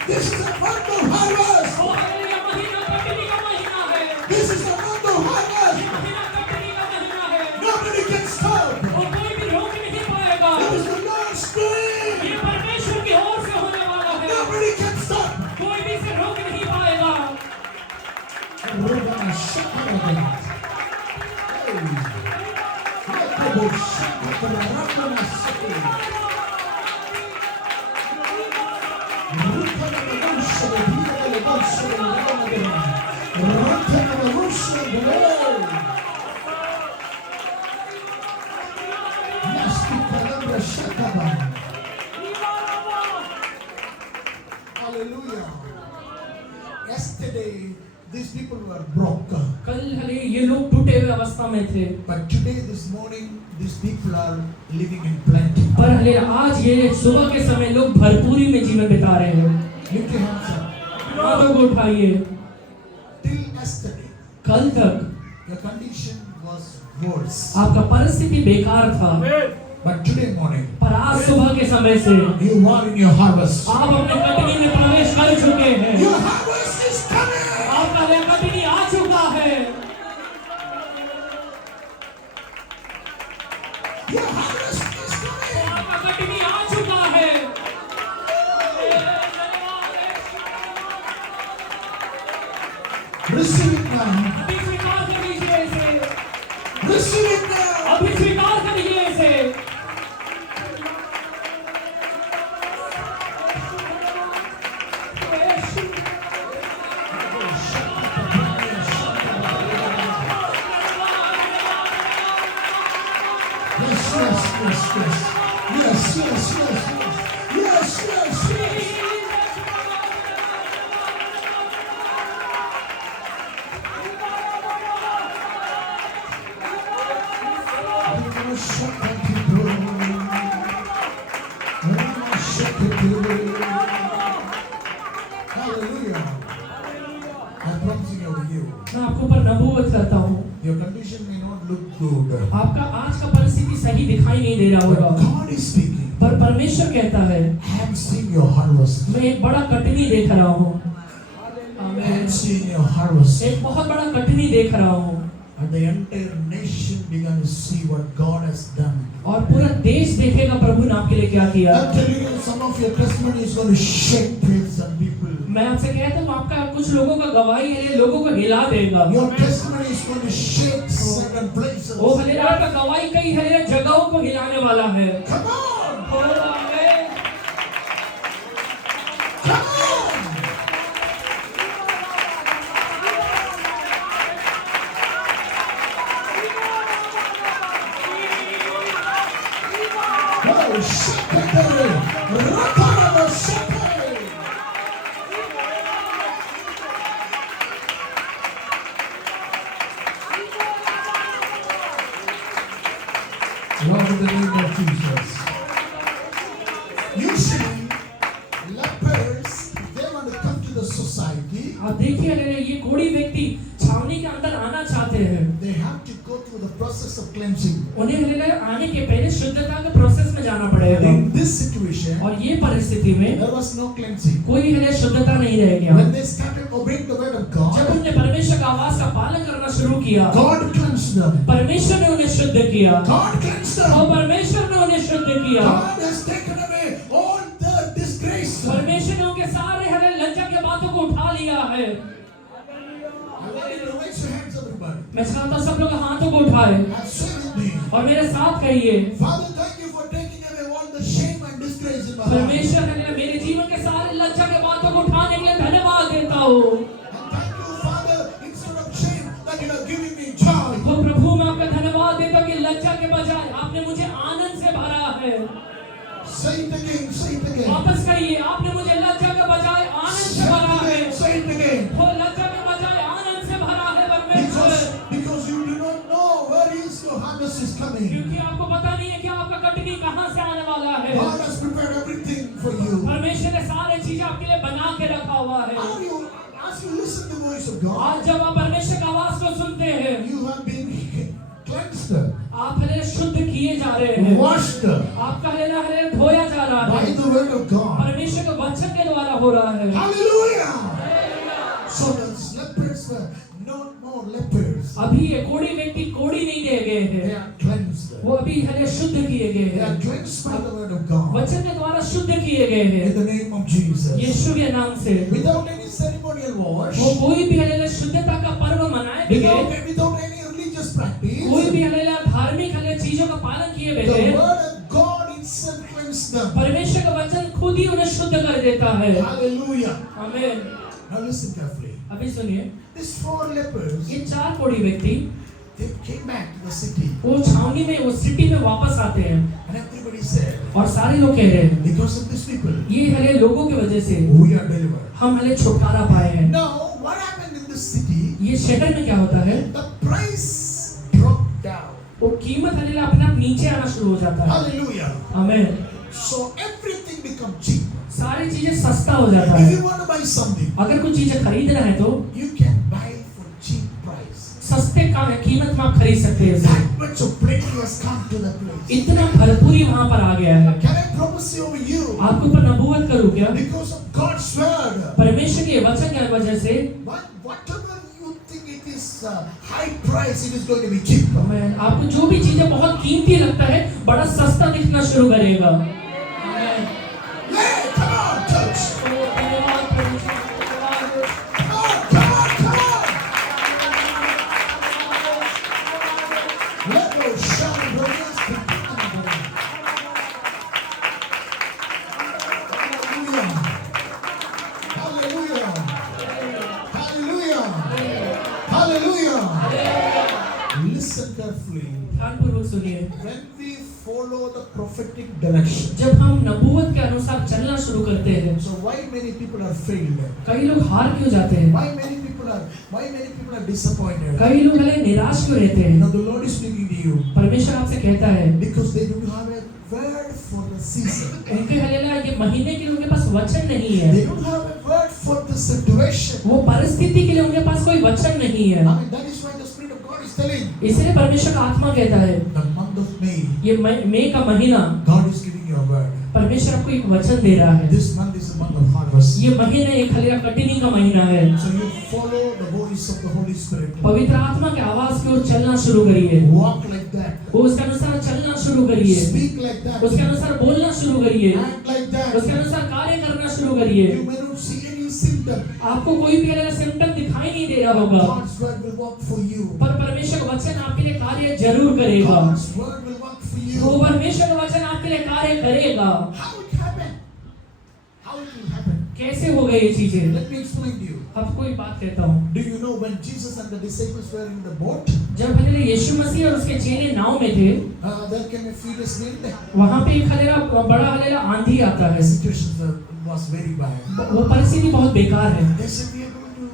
This is the month of harvest. वो है ये महीना कटनी का महीना है, This is the month of harvest. ये महीना कटनी का महीना है, Nobody can stop. और कोई भी रोक नहीं पाएगा, It is the Lord's doing. ये परमेश्वर की ओर से होने वाला है, Nobody can stop. कोई भी इसे रोक नहीं पाएगा, Rekabo shakita. Rekabo shakita. Rakana shakita. Hallelujah. Yesterday, these people were broke. कल हले ये लोग टूटे हुए अवस्था में थे, But today, this morning, these people are living in plenty. पर हले आज ये सुबह के समय लोग भरपूरी में जीवन बिता रहे हैं, Lift your hands up. हाथों को उठाइए, Till yesterday, कल तक your condition was worse. आपका परिस्थिति बेकार था, But today morning, पर आज सुबह के समय से you are in your harvest. आप अपने कटनी में प्रवेश कर चुके हैं, Your harvest is coming. आपका यह कटनी आ चुका है, Your harvest is coming. आपका कटनी आ चुका है, Receive it now. अभी स्वीकार कर लीजिए इसे, Receive it now. अभी स्वीकार करिए इसे, Yes, yes, yes, yes. Yes, yes, yes, yes. Yes, yes, yes. Hallelujah. I'm promising over you. मैं आपके ऊपर नबूवत करता हूँ, Your condition may not look good. आपका आज का परिस्थिति सही दिखाई नहीं दे रहा But होगा, God is speaking. पर परमेश्वर कहता है, I am seeing your harvest. मैं एक बड़ा कटनी देख रहा हूँ, I am seeing your harvest. एक बहुत बड़ा कटनी देख रहा हूँ, And the entire nation began to see what God has done. और पूरा देश देखेगा प्रभु ने आपके लिए क्या किया। I'm telling you, some of your testimony is going to shake faith and people. मैं आपसे कहता हूँ आपका कुछ लोगों का गवाही है, लोगों को हिला देगा। Your testimony is going to shake certain places. वो हले आपका गवाही कई हले जगहों को हिलाने वाला है। Come on! हो रहा है। Come on! Oh, shake it, Rakaraba, shake it. Lord, in the name of Jesus. Usually, lepers, they want to come to the society. आप देखिए हले ये कोड़ी व्यक्ति छावनी के अंदर आना चाहते हैं। They have to go through the process of cleansing. उन्हें हले आने के पहले शुद्धता के प्रोसेस में जाना But पड़ेगा। in this situation, और ये परिस्थिति में there was no cleansing. कोई हले शुद्धता नहीं रह गया। When they started obeying the word of जब God, उन्होंने परमेश्वर का आवाज का पालन करना शुरू किया, God cleansed them. परमेश्वर ने उन्हें शुद्ध किया। God cleansed और them. परमेश्वर ने उन्हें शुद्ध किया। God has taken away all the disgrace. परमेश्वर ने उनके सारे हरे लज्जा के बातों को उठा लिया है। मैं चाहता हूँ सब लोग हाथों को उठाए and say with me, और मेरे साथ कहिए, Father, thank you for taking away all the shame and disgrace in my life. परमेश्वर ने मेरे जीवन के सारे लज्जा के बातों को उठाने के लिए धन्यवाद देता हूँ। And thank you, Father, instead of shame, that you are giving me joy. तो प्रभु मैं आपका धन्यवाद देता हूँ कि लज्जा के बजाय आपने मुझे आनंद से भरा है। Say it again, say it again. वापस कहिए, आपने मुझे लज्जा के बजाय आनंद से भरा है। Say it again. वो लज्जा के बजाय आनंद से भरा है परमेश्वर। Because you do not know where is your harvest is coming. क्योंकि आपको पता नहीं है कि आपका कटनी कहाँ से आने वाला है। God has prepared everything for you. परमेश्वर ने सारी चीजें आपके लिए बना के रखा हुआ है। As you listen to the voice of God, आज जब आप परमेश्वर की आवाज को सुनते हैं, you have been cleansed, आप हले शुद्ध किए जा रहे हैं। washed आपका हले धोया जा रहा by है। the word of God. परमेश्वर के वचन के द्वारा हो रहा है। Hallelujah! So the lepers were no more lepers. अभी ये कोढ़ी व्यक्ति कोढ़ी नहीं रह गए They हैं, are cleansed. वो अभी हले शुद्ध किए गए They हैं। are cleansed by the word of God. वचन के द्वारा शुद्ध किए गए हैं In the name of Jesus. यीशु के नाम से। Without any ceremonial wash, वो कोई भी हले शुद्धता का पर्व मनाए बगैर, without any religious practice, कोई भी हले धार्मिक हले चीजों का पालन किए the बगैर, word of God itself cleansed them. परमेश्वर का वचन खुद ही उन्हें शुद्ध कर देता है। Hallelujah. आमीन। Now listen carefully. अभी सुनिए, These 4 lepers, ये 4 कोढ़ी व्यक्ति they came back to the city, वो छावनी में, वो सिटी में वापस आते हैं and everybody said, और सारे लोग कह रहे हैं, because of these people, ये हले लोगों की वजह से we are delivered. हम हले छुटकारा पाए हैं। Now, what happened in this city? ये शहर में क्या होता है, The price dropped down. वो कीमत हले अपने आप नीचे आना शुरू हो जाता है। Hallelujah. आमीन। So everything becomes cheap. सारी चीजें सस्ता हो जाता If है। you want to buy something, अगर कुछ चीजें खरीदना है तो you can buy for cheap price. सस्ते कीमत में आप खरीद सकते हैं उसे। That much of plenty has come to the place. इतना भरपूरी वहां पर आ गया है। Can I prophecy over you? आपके ऊपर नबूवत करूं क्या? Because of God's word, परमेश्वर के वचन की वजह से whatever you think it is high price, it is going to be cheaper. आमीन। आपको जो भी चीजें बहुत कीमती लगता है, बड़ा सस्ता दिखना शुरू करेगा। आमीन। Yeah, come on, church. धन्यवाद परमेश्वर। Come on, come on, come on. Let those shouting brothers come on. Hallelujah. Hallelujah. Hallelujah. Hallelujah. Listen carefully. ध्यानपूर्वक सुनिए। When we follow the prophetic direction, जब हम नबूवत के अनुसार चलना शुरू करते हैं, so why many people are failed? कई लोग हार क्यों जाते हैं? Why many people are disappointed? कई लोग हले निराश क्यों रहते हैं? Now the Lord is speaking to you परमेश्वर आपसे कहता है, because they don't have a word for the season. उनके हलेला ये महीने के लिए उनके पास वचन नहीं है। They don't have a word for the situation. वो परिस्थिति के लिए उनके पास कोई वचन नहीं है। I mean, that is why the Spirit of God is telling. इसलिए परमेश्वर का आत्मा कहता है, The month of May, ये मई का महीना God is giving you a word. परमेश्वर आपको एक वचन दे रहा है। This month is a month of harvest. ये महीना एक हलेला कटनी का महीना है। So you follow the voice of the Holy Spirit. पवित्र आत्मा के आवाज की ओर चलना शुरू करिए। Walk like that. वो उसके अनुसार चलना शुरू करिए। Speak like that. उसके अनुसार बोलना शुरू करिए। Act like that. उसके अनुसार कार्य करना शुरू करिए। You may not see any symptom. आपको कोई भी हलेला सिम्टम दिखाई नहीं दे रहा होगा, God's word will work for you. पर परमेश्वर का वचन आपके लिए कार्य जरूर करेगा। God's word will work for you. वो परमेश्वर का वचन आपके लिए कार्य करेगा। How it happened? How it will happen? कैसे हो गई ये चीजें? Let me explain to you. आपको एक बात कहता हूँ। Do you know when Jesus and the disciples were in the boat? जब हलेला यीशु मसीह और उसके चेले नाव में थे, There came a furious wind. वहाँ पे एक हलेला बड़ा हलेला आंधी आता The है। situation was very bad. वो परिस्थिति बहुत बेकार है। They said we are going to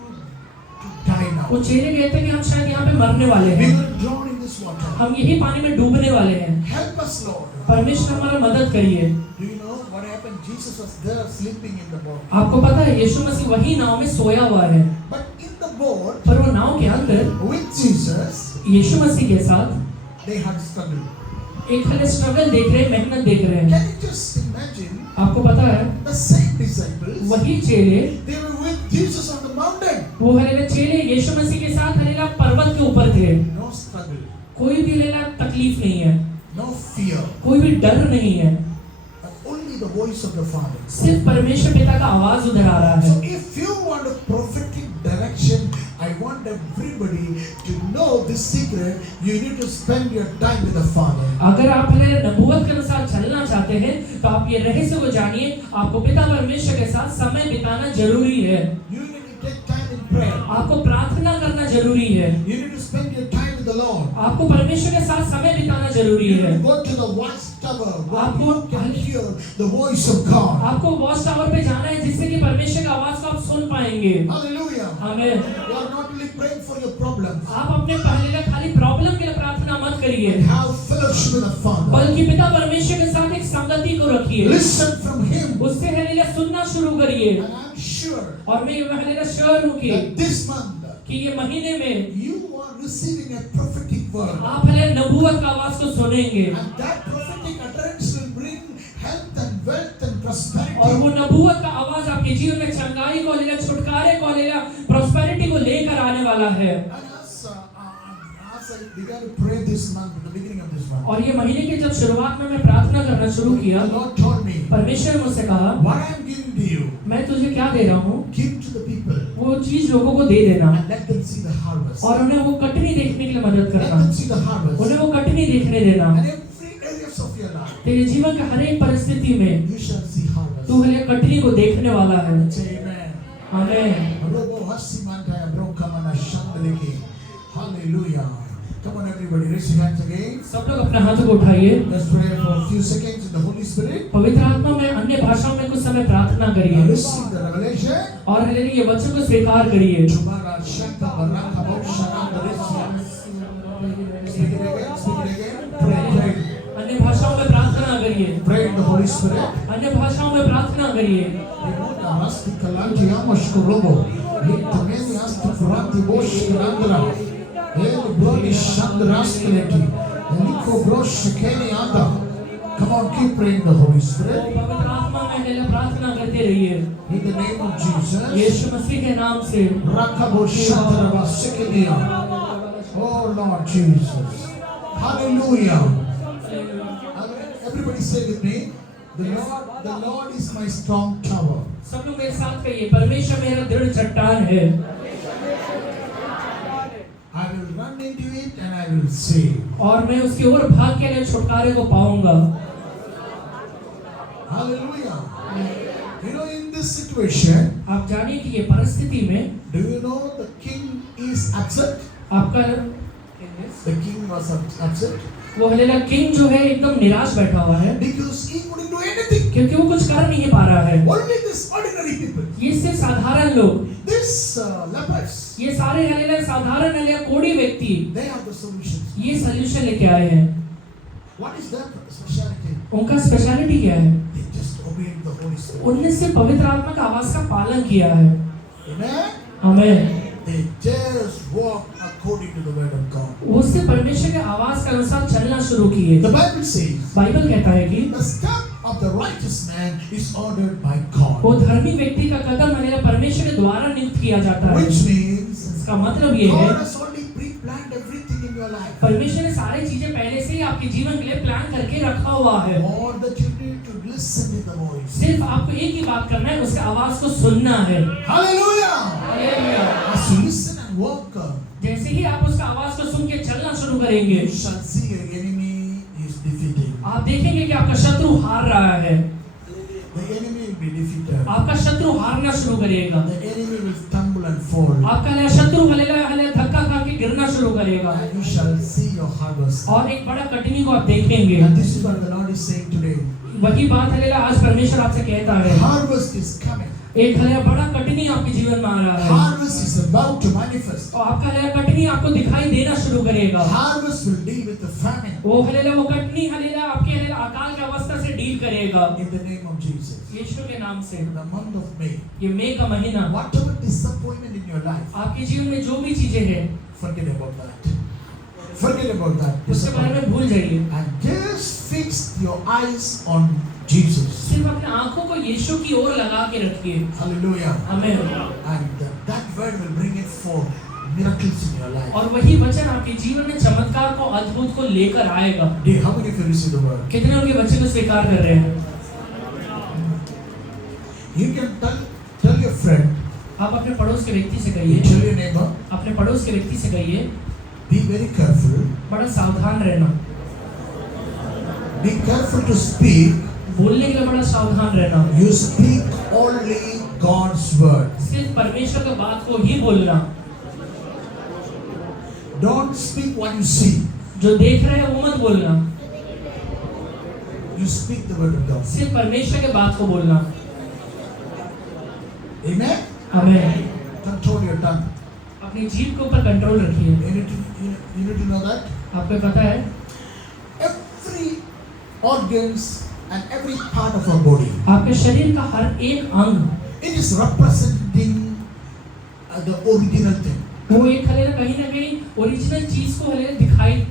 die now. वो चेले कहते हैं कि हम शायद यहाँ पे मरने वाले We हैं, will drown in this water. हम यही पानी में डूबने वाले हैं। Help us, Lord. परमेश्वर हमारा मदद करिए। Do you know what happened? Jesus was there sleeping in the boat. आपको पता है यीशु मसीह वही नाव में सोया हुआ है, But in the boat पर वो नाव के अंदर with Jesus, यीशु मसीह के साथ they had struggled. एक हले स्ट्रगल देख रहे हैं, मेहनत देख रहे हैं। Can you just imagine आपको पता है the same disciples? वही चेले, They were with Jesus on the mountain. वो हलेला चेले यीशु मसीह के साथ हलेला पर्वत के ऊपर थे। No struggle, कोई भी हलेला तकलीफ नहीं है, no fear, कोई भी डर नहीं है, but only the voice of the Father. सिर्फ परमेश्वर पिता का आवाज उधर आ रहा है। So if you want a prophetic direction, I want everybody to know this secret, you need to spend your time with the Father. अगर आप मेरे नबूवत के अनुसार चलना चाहते हैं तो आप ये रहस्य को जानिए, आपको पिता परमेश्वर के साथ समय बिताना जरूरी है। You need to take time in prayer. आपको प्रार्थना करना जरूरी है। You need to spend your time with the Lord. आपको परमेश्वर के साथ समय बिताना जरूरी You need है। to go to the watchtower where आपको- you can hear the voice of God. आपको वॉच टावर पे जाना है जिससे कि परमेश्वर की आवाज को आप सुन पाएंगे। Hallelujah. आमीन। You are not only praying for your problems, आप अपने पहले खाली प्रॉब्लम के लिए प्रार्थना मत करिए, have fellowship with the Father. बल्कि पिता परमेश्वर के साथ एक संगति को रखिए। Listen from Him. उससे हालेलुया सुनना शुरू करिए। And I'm sure और मैं हालेलुया श्योर हूँ that this month कि ये महीने में you are receiving a prophetic word. आप हालेलुया नबूवत का आवाज को सुनेंगे And that prophetic utterance will bring health and wealth and और prosperity. वो नबूवत का आवाज आपके जीवन में चंगाई को हालेलुया, छुटकारे को हालेलुया, प्रॉस्पेरिटी को लेकर आने वाला है। And as I began to pray this month, at the beginning of this month, और ये महीने की जब शुरुआत में मैं प्रार्थना करना शुरू किया, the Lord told me, परमेश्वर ने मुझसे कहा, what I am giving to you, मैं तुझे क्या दे रहा हूँ, give to the people वो चीज लोगों को दे देना and let them see the harvest. और उन्हें वो कटनी देखने के लिए मदद Let करना, them see the harvest. उन्हें वो कटनी देखने देना। And every areas of your life, तेरे जीवन के हर एक परिस्थिति में you shall see harvest. तू हालेलुया कटनी को देखने वाला है। Say amen. आमीन। Robo Hasimanta Brokamana Shandaliki. Hallelujah. Come on, everybody, raise your hands again. सब लोग अपने हाथों को उठाइए। Let's pray for a few seconds in the Holy Spirit. पवित्र आत्मा में अन्य भाषाओं में कुछ समय प्रार्थना Now करिए receive the revelation. और हालेलुया ये वचन को स्वीकार करिए। Tumara Shanta Baraka Boshana Darisia. Speak it again. Speak it again. Pray. अन्य भाषाओं में प्रार्थना करिए। Pray in the Holy Spirit. अन्य भाषाओं में प्रार्थना करिए। Rasti Kalanti Amashkurobo. Tameni Asti Furanti Bosh Kirandra. El Brody Shandraskaleti. Eliko Brosh Keni Anda. Come on, keep praying the Holy Spirit. पवित्र आत्मा में हालेलुया प्रार्थना करते रहिए। In the name of Jesus. यीशु मसीह के नाम से। Rakabo Shantarava Sekedia. Oh Lord Jesus. Hallelujah. Everybody say with me. The Lord is my strong tower. सब लोग मेरे साथ कहिए, परमेश्वर मेरा दृढ़ चट्टान है। I will run into it and I will save. और मैं उसकी ओर भाग के लिए छुटकारे को पाऊंगा। Hallelujah. You know, in this situation, आप जानिए कि ये परिस्थिति में do you know the king is upset? आपका The king was upset वो हालेलुया किंग जो है एकदम निराश बैठा हुआ है because he couldn't do anything. क्योंकि वो कुछ कर नहीं पा रहा है। Only these ordinary people, ये सिर्फ साधारण लोग, these lepers, ये सारे हालेलुया साधारण हालेलुया कोढ़ी व्यक्ति they have the solutions. ये सॉल्यूशन लेके आए हैं। What is their speciality? उनका स्पेशलिटी क्या है? They just obeyed the Holy Spirit. उनने सिर्फ पवित्र आत्मा का आवाज का पालन किया है। Amen. आमीन। They just walked according to the word of God. वो सिर्फ परमेश्वर के आवाज के अनुसार चलना शुरू किए। The Bible says, बाइबल कहता है कि the step of the righteous man is ordered by God. वो धर्मी व्यक्ति का कदम हालेलुया परमेश्वर के द्वारा नियुक्त किया जाता है। Which means इसका मतलब ये है God has already pre-planned everything in your life. परमेश्वर ने सारी चीजें पहले से ही आपके जीवन के लिए प्लान करके रखा हुआ है। All that you need to listen to the voice. सिर्फ आपको एक ही बात करना है, उसके आवाज को सुनना है। Hallelujah! Hallelujah. As you listen and walk, जैसे ही आप उसका आवाज को सुन के चलना शुरू करेंगे, you shall see your enemy is defeated. आप देखेंगे कि आपका शत्रु हार रहा है। The enemy will be defeated. आपका शत्रु हारना शुरू करेगा। The enemy will stumble and fall. आपका शत्रु हालेलुया हालेलुया धक्का खा के गिरना शुरू करेगा And you shall see your harvest. और एक बड़ा कटनी को आप देखेंगे। And this is what the Lord is saying today. वही बात हालेलुया आज परमेश्वर आपसे कहता है। Harvest is coming. एक हालेलुया बड़ा कटनी आपके जीवन में आ रहा है Harvest is about to manifest. और आपका हालेलुया कटनी आपको दिखाई देना शुरू करेगा। Harvest will deal with the famine. वो हालेलुया वो कटनी हालेलुया आपके हालेलुया अकाल की अवस्था से डील करेगा। In the name of Jesus. यीशु के नाम से। In the month of May, ये मई का महीना whatever disappointment in your life, आपके जीवन में जो भी चीजें हैं forget about that. Forget about that. उसके बारे में भूल जाइए। And just fix your eyes on Jesus. सिर्फ अपने आंखों को यीशु की ओर लगा के रखिए। Hallelujah. आमीन। And that word will bring it for miracles in your life. और वही वचन आपके जीवन में चमत्कार को अद्भुत को लेकर आएगा। How many of you receive the word? कितने उनके बच्चे को स्वीकार कर रहे हैं? You can tell your friend, आप अपने पड़ोस के व्यक्ति से You कहिए, tell your neighbor, अपने पड़ोस के व्यक्ति से कहिए, be very careful. बड़ा सावधान रहना, Be careful to speak. बोलने के लिए बड़ा सावधान रहना, You speak only God's word. सिर्फ परमेश्वर की बात को ही बोलना, Don't speak what you see. जो देख रहे हैं वो मत बोलना, You speak the word of God. सिर्फ परमेश्वर की बात को बोलना। Amen? हमें Control your tongue. अपनी जीभ के ऊपर कंट्रोल रखिए। You need to know that. आपको पता है Every organs and every part of our body, आपके शरीर का हर एक अंग it is representing the original thing. वो एक हले कहीं ना कहीं ओरिजिनल चीज को हले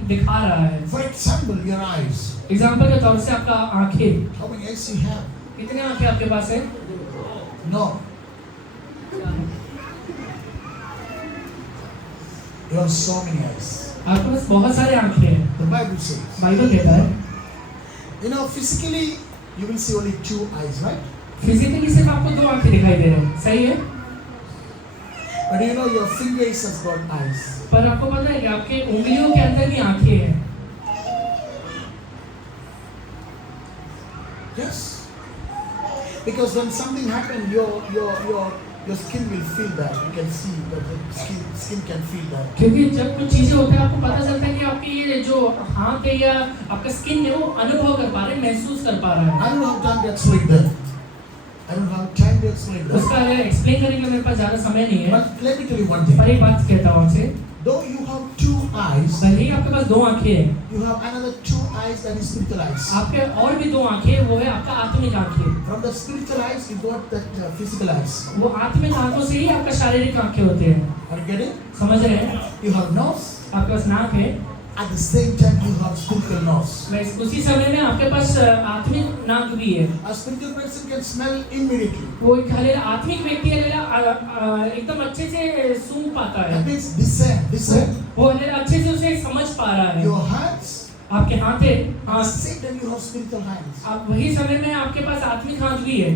दिखा रहा है। For example, your eyes. Example के तौर से आपका आंखें, How many eyes you have? कितने आंखें आपके पास है? No. You have so many eyes. आपके पास बहुत सारे आंखें हैं। The Bible says. बाइबल कहता है You know, physically, you will see only two eyes, right? Physically सिर्फ आपको दो आंखें दिखाई दे रहे हैं, सही है? But you know, your fingers has got eyes. पर आपको पता है कि आपके उंगलियों के अंदर भी आंखें हैं। Yes. Because when something happens, your skin will feel that. You can see that the skin can feel that. क्योंकि जब कुछ चीजें होती है आपको पता चलता है कि आपकी ये जो हाथ है या आपका स्किन है वो अनुभव कर पा रहे हैं, महसूस कर पा रहा है। I don't have time to explain that. I don't have time to explain that. उसका एक्सप्लेन करने के लिए मेरे पास ज्यादा समय नहीं है। But let me tell you one thing. पर एक बात कहता हूँ आपसे, Though you have two eyes, भले ही आपके पास दो आंखें हैं, you have another two eyes that is spiritual eyes. आपके और भी दो आंखें, वो है आपका आत्मिक आंखें। From the spiritual eyes, you got that physical eyes. वो आत्मिक आंखों से ही आपका शारीरिक आंखें होते हैं। Are you getting? समझ रहे हैं? You have nose. आपके पास नाक है, At the same time, you have spiritual nose. वैसे उसी समय में आपके पास आत्मिक नाक भी है। A spiritual person can smell immediately. वो एक हले आत्मिक व्यक्ति एकदम अच्छे से सूंघ पाता है। That means discern. वो हले अच्छे से उसे समझ पा रहा है। Your hands. आपके हाथ है, At the same time, you have spiritual hands. आप वही समय में आपके पास आत्मिक हाथ भी है।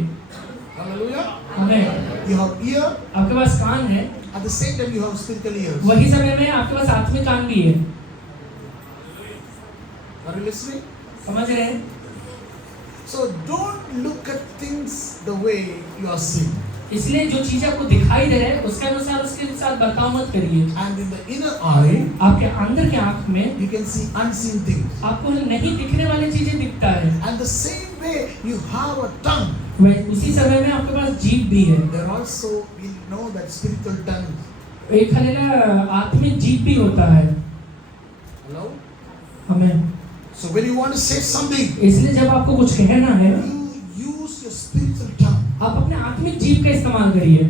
Hallelujah. हमें You have ear. आपके पास कान है, At the same time, you have spiritual ears. वही समय में आपके पास आत्मिक कान भी है। Are you listening? समझ रहे हैं? So don't look at things the way you are seeing. इसलिए जो चीज आपको दिखाई दे रहा है उसके अनुसार उसके साथ बर्ताव मत करिए। And in the inner eye, आपके अंदर के आंख में you can see unseen things. आपको नहीं दिखने वाली चीजें दिखता है। And the same way, you have a tongue. वही उसी समय में आपके पास जीभ भी है। There also, we know that spiritual tongue. एक हलेला आत्मिक जीभ भी होता है। Hello? हमें So when you want to say something, इसलिए जब आपको कुछ कहना है, you use your spiritual tongue. आप अपने आत्मिक जीभ का इस्तेमाल करिए।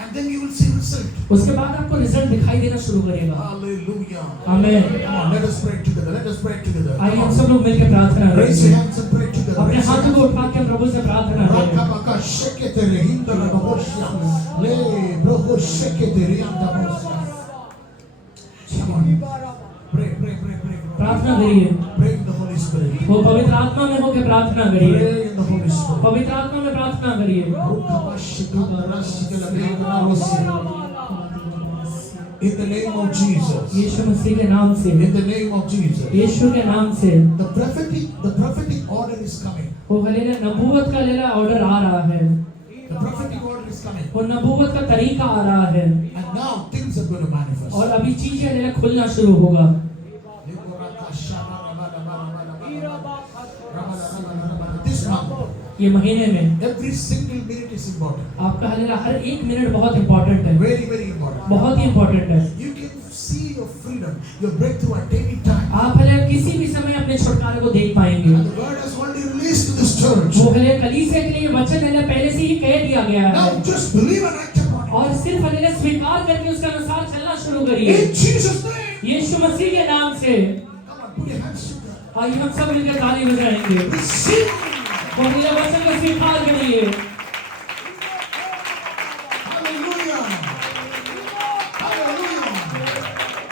And then you will see result. उसके बाद आपको रिजल्ट दिखाई देना शुरू करेगा। Hallelujah. Amen. Come on, let us pray together. Let us pray together. आइए Come हम on. सब लोग मिलकर प्रार्थना Raise your करें। hands and pray together. अपने Raise your हाथों को hands. उठा के हम प्रभु से प्रार्थना करें। Rakabaka shekete rehinda rababoshia. Le broho shekete rehinda rababoshia. Come on. Pray. प्रार्थना करिए। Pray in the Holy Spirit. वो पवित्र आत्मा में होकर प्रार्थना करिए। Pray in the Holy Spirit. पवित्र आत्मा में प्रार्थना करिए। In the name of Jesus. यीशु मसीह के नाम से। In the name of Jesus. यीशु के नाम से। The prophetic order is coming. वो हलेला नबूवत का लेला ऑर्डर आ रहा है। The prophetic order is coming. वो नबूवत का तरीका आ रहा है। And now things are going to manifest. और अभी चीजें हलेला खुलना शुरू होगा। This month, ये महीने में every single minute is important. आपका हलेला हर एक मिनट बहुत इंपॉर्टेंट है। Very important. बहुत ही इंपॉर्टेंट है। You can see your freedom, your breakthrough at any time. आप हलेला किसी भी समय अपने छुटकारे को देख पाएंगे। And the word has already released to this church. वो हलेला कलीसिया के लिए वचन हलेला पहले से ही कह दिया गया Now है। just believe and act upon it. और सिर्फ हलेला स्वीकार करके उसके अनुसार चलना शुरू करिए। In Jesus' name. यीशु मसीह के नाम से। Come on, put your hands together. आइए हम सब मिलकर ताली बजाएंगे। Receive. वो हलेला वचन को स्वीकार करिए। Hallelujah. Hallelujah.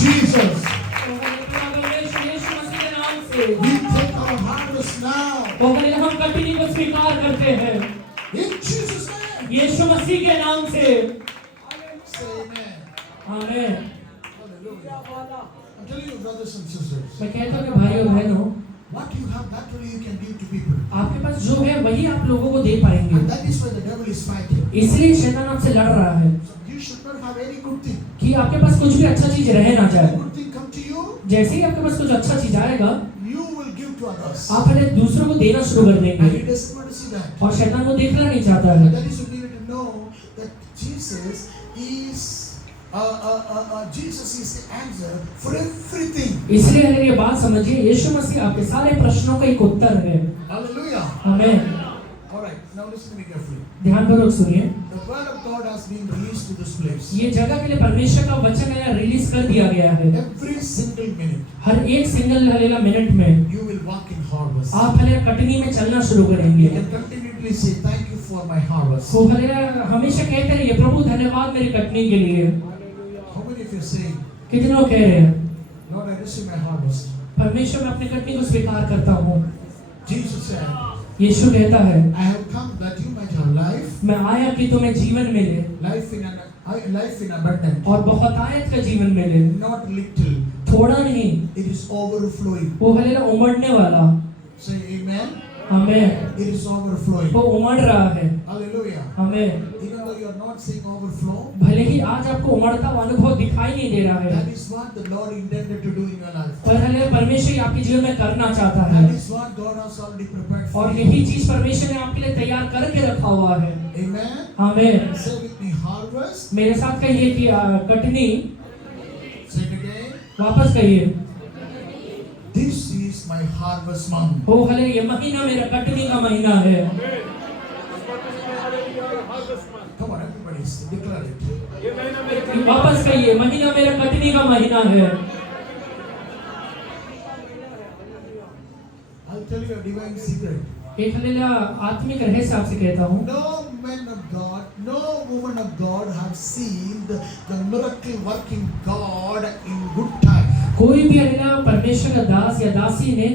Jesus. ओ हालेलुया प्रभु यीशु मसीह के नाम से We take our harvest now. ओ हालेलुया हम कटनी को स्वीकार करते हैं In Jesus' name. यीशु मसीह के नाम से Say amen. आमीन। Hallelujah. I'm telling you, brothers and sisters, मैं कहता हूँ कि भाइयों बहनों what you have, that only you can give to people. आपके पास जो है वही आप लोगों को दे पाएंगे And that is why the devil is fighting. इसलिए शैतान आपसे लड़ रहा है So you should not have any good thing. कि आपके पास कुछ भी अच्छा चीज रह ना When जाए। good thing come to you, जैसे ही आपके पास कुछ अच्छा चीज आएगा you will give to others. आप पहले दूसरों को देना शुरू कर And देंगे he doesn't want to see that. और शैतान को देखना नहीं चाहता है। That is you need to know that Jesus is the answer for everything. इसलिए हमें ये बात समझिए यीशु मसीह आपके सारे प्रश्नों का एक उत्तर है। Hallelujah. आमीन। All right, now listen to me carefully. ध्यानपूर्वक सुनिए। The word of God has been released to this place. ये जगह के लिए परमेश्वर का वचन है रिलीज कर दिया गया है। Every single minute, हर एक सिंगल हलेला मिनट में you will walk in harvest. आप हलेला कटनी में चलना शुरू You करेंगे। can continually say, "Thank you for my harvest." तो हलेला हमेशा कहते रहिए प्रभु धन्यवाद मेरी कटनी के लिए। How many of you are saying, कितने लोग कह रहे हैं "Lord, I receive my harvest"? परमेश्वर मैं अपनी कटनी को स्वीकार करता हूँ। Jesus said, यीशु कहता है "I have come that you might have life, मैं आया कि तुम्हें जीवन मिले life in abundance, और बहुत आयत का जीवन मिले, not little. थोड़ा नहीं, It is overflowing." वो हलेला उमड़ने वाला। Say amen. हमें It is overflowing. वो उमड़ रहा है। Hallelujah. हमें Even though you are not seeing overflow, भले ही आज आपको उमड़ता हुआ अनुभव दिखाई नहीं दे रहा है, that is what the Lord intended to do in your life. पर हले परमेश्वर आपके जीवन में करना चाहता है That is what God has already prepared for और you. यही चीज परमेश्वर ने आपके लिए तैयार करके रखा हुआ है। Amen. हमें Say with me, harvest. मेरे साथ कहिए कि कटनी, Say it again. वापस कहिए। This is my harvest month. हो हले ये महीना मेरा कटनी का महीना है। Come on, everybody, declare it. वापस कहिए महीना मेरा कटनी का महीना है। I'll tell you a divine secret. एक हलेला आत्मिक रहस्य आपसे कहता हूँ। No man of God, no woman of God have seen the miracle working God in good time. कोई भी हलेला परमेश्वर का दास या दासी ने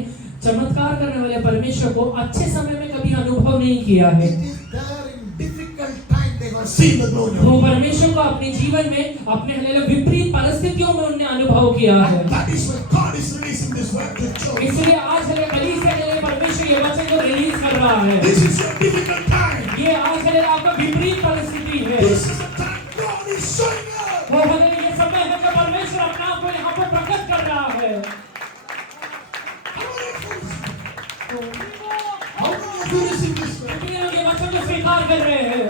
चमत्कार करने वाले परमेश्वर को अच्छे समय में कभी अनुभव नहीं किया है। It is there in difficult time they have seen the glory of वो God. परमेश्वर को अपने जीवन में अपने हलेला विपरीत परिस्थितियों में उन्हें अनुभव किया है। And that is why God is releasing this word to church. इसलिए आज हले कलीसिया के लिए परमेश्वर ये वचन को रिलीज कर रहा है। This is your difficult time. ये आज हले आपका विपरीत परिस्थिति है। This is the time God is showing up. वो हले ये समय है जब परमेश्वर अपने आप को यहाँ पर प्रकट कर रहा है। How many of you receive this word? कितने लोग ये वचन को स्वीकार कर रहे हैं?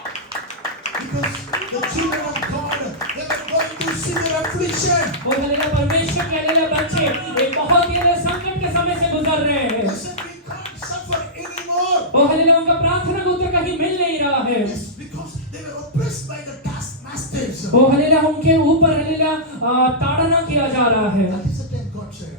Because the children of God, they are going to see their affliction. वो हलेला परमेश्वर के हलेला बच्चे एक बहुत ही हलेला संकट के समय से गुजर रहे हैं। Listen, we can't suffer anymore. वो हलेला उनका प्रार्थना का उत्तर कहीं मिल नहीं रहा है। It's because they were oppressed by the taskmasters. वो हलेला उनके ऊपर हलेला ताड़ना किया जा रहा है। That is the time God said.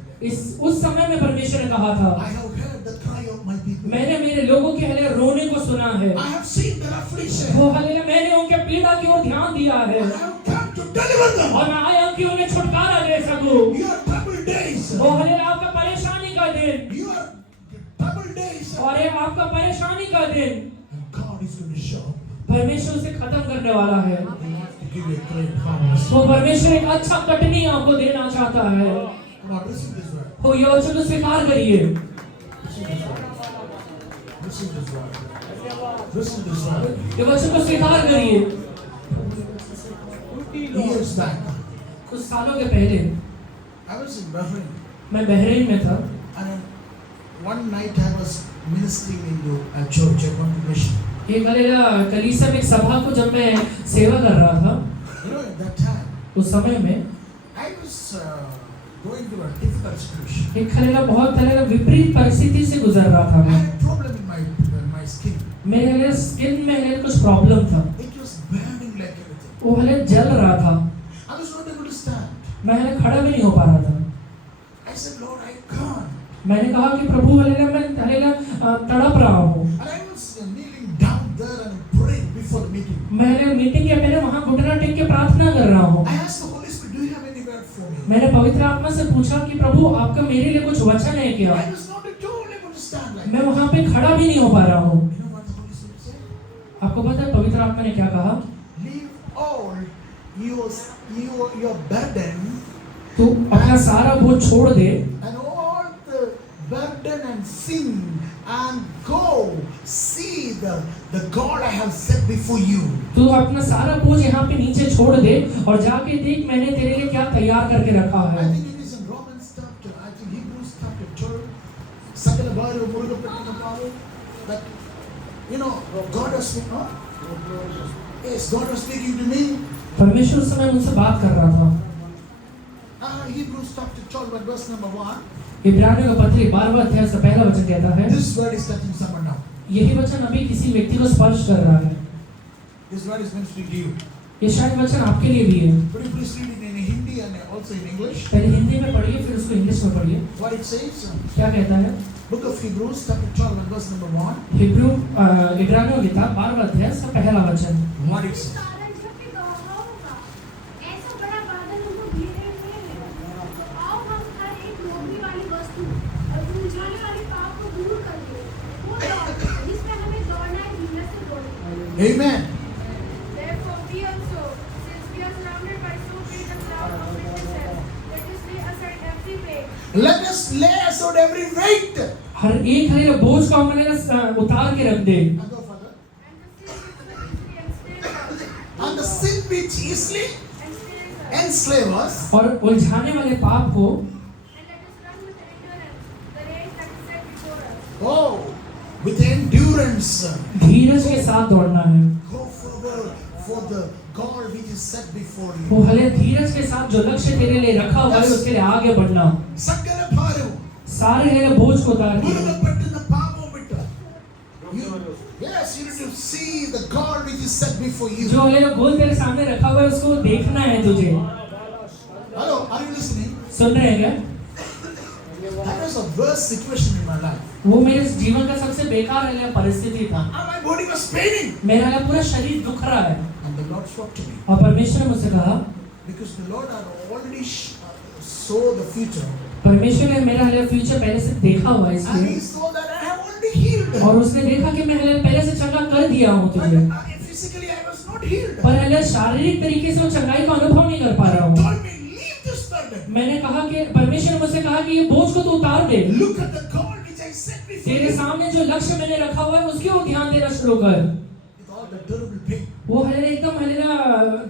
उस समय में परमेश्वर ने कहा था, I have heard the cry of my people. मैंने मेरे लोगों के हलेला रोने को सुना है। I have seen their affliction. वो हलेला मैंने उनके पीड़ा की ओर ध्यान दिया है I have come to deliver them. और मैं आया कि उन्हें छुटकारा दे सकूं। Your troubled days. वो हलेला आपका परेशानी का दिन Your troubled days. और ये आपका परेशानी का दिन And God is going to show up. परमेश्वर उसे खत्म करने वाला है। He wants to give you a great harvest. वो परमेश्वर एक अच्छा कटनी आपको देना चाहता है। Come on, receive this word. वो ये वचन को स्वीकार करिए। Receive this word. Receive this word. Receive this word. ये वचन को स्वीकार करिए। Years back, कुछ सालों के पहले I was in Bahrain, मैं बहरीन में था and one night I was ministering into a church, a congregation. एक हलेला कलीसिया में एक सभा को जब मैं सेवा कर रहा था You know, at that time, उस समय में I was going through a difficult situation. एक हलेला बहुत हलेला विपरीत परिस्थिति से गुजर रहा था I मैं। had a problem in my skin. मेरे हलेला स्किन में हलेला कुछ प्रॉब्लम था। It was burning like anything. वो हलेला जल रहा था। I was not able to stand. मैं हलेला खड़ा भी नहीं हो पा रहा था। I said, Lord, I can't. मैंने कहा कि प्रभु हलेला मैं हलेला तड़प रहा हूँ। And I was kneeling down there and praying before the meeting. मैंने मीटिंग के पहले वहाँ घुटना से पूछा कि प्रभु आपका मेरे लिए कुछ वचन है क्या? I was not at all able to stand like मैं वहां पे खड़ा भी नहीं हो पा रहा हूँ। You know what the Holy Spirit said? आपको पता है पवित्र आत्मा ने क्या कहा? Leave all your burden तू अपना सारा बोझ छोड़ दे and all the burden and sin and go see the God I have set before you. तू अपना सारा बोझ यहाँ पे नीचे छोड़ दे और जाके देख मैंने तेरे लिए क्या तैयार करके रखा I है। think it is in Romans chapter, I think Hebrews chapter 12. Sakala Baru Muruga Pettina Paru. That you know God was speaking. Huh? Yes, God was speaking to me. परमेश्वर उस समय मुझसे बात कर रहा था। Hebrews chapter 12 and verse number 1. इब्रानियों का पत्री 12वां अध्याय से पहला वचन कहता है, This word is touching someone now. यही वचन अभी किसी व्यक्ति को स्पर्श कर रहा है। This word is ministering to you. ये शायद वचन आपके लिए भी है। Could you please read it in Hindi and also in English? पहले हिंदी में पढ़िए फिर उसको इंग्लिश में पढ़िए। What it says? क्या कहता है? Book of Hebrews chapter 12 and verse number 1. Hebrew इब्रानियों की किताब 12वां अध्याय से पहला वचन। What it says? ऐसा बड़ा बादल हमको घेरे हुए है, तो आओ हम हर एक रोकने वाली वस्तु और उलझाने वाली पाप को दूर कर दें, वो दौड़ जिसमें हमें दौड़ना है, धीरज से दौड़ना है। Amen. Therefore we also, since we are surrounded by so great a cloud of witnesses, let us lay aside every weight. Let us lay aside every weight. हर एक हरे बोझ को हमने उतार के रख दे And go further. And the sin which easily enslave us. और उलझाने वाले पाप को And let us run with endurance the race that is set before us. Oh, with endurance. धीरज के साथ दौड़ना है। Go forward for the goal which is set before you. वो हले धीरज के साथ जो लक्ष्य तेरे लिए रखा हुआ है उसके लिए आगे बढ़ना। Sakala Bharu. सारे हरे बोझ को उतार के Muruga Pettina Papu Bitta. Yes, you need to see the goal which is set before you. जो हले गोल तेरे सामने रखा हुआ है उसको देखना है तुझे। Hello, are you listening? सुन रहे हैं क्या? That was a worst situation in my life. वो मेरे जीवन का सबसे बेकार हले परिस्थिति था। And my body was paining. मेरा हले पूरा शरीर दुख रहा है। And the Lord spoke to me. और परमेश्वर ने मुझसे कहा, Because the Lord had already saw the future. परमेश्वर ने मेरा हले फ्यूचर पहले से देखा हुआ है And He इसलिए saw that I have already healed. और उसने देखा कि मैं हले पहले से चंगा कर दिया हूँ तुझे। But physically I was not healed. पर हले शारीरिक तरीके से वो चंगाई का अनुभव नहीं कर पा रहा हूँ। Told me, leave this burden. मैंने कहा कि परमेश्वर ने मुझसे कहा कि ये बोझ को तू उतार दे। Look at the goal which I set before तेरे you. सामने जो लक्ष्य मैंने रखा हुआ है उसके ओर ध्यान देना शुरू कर। With all the terrible pain. वो हले एकदम हले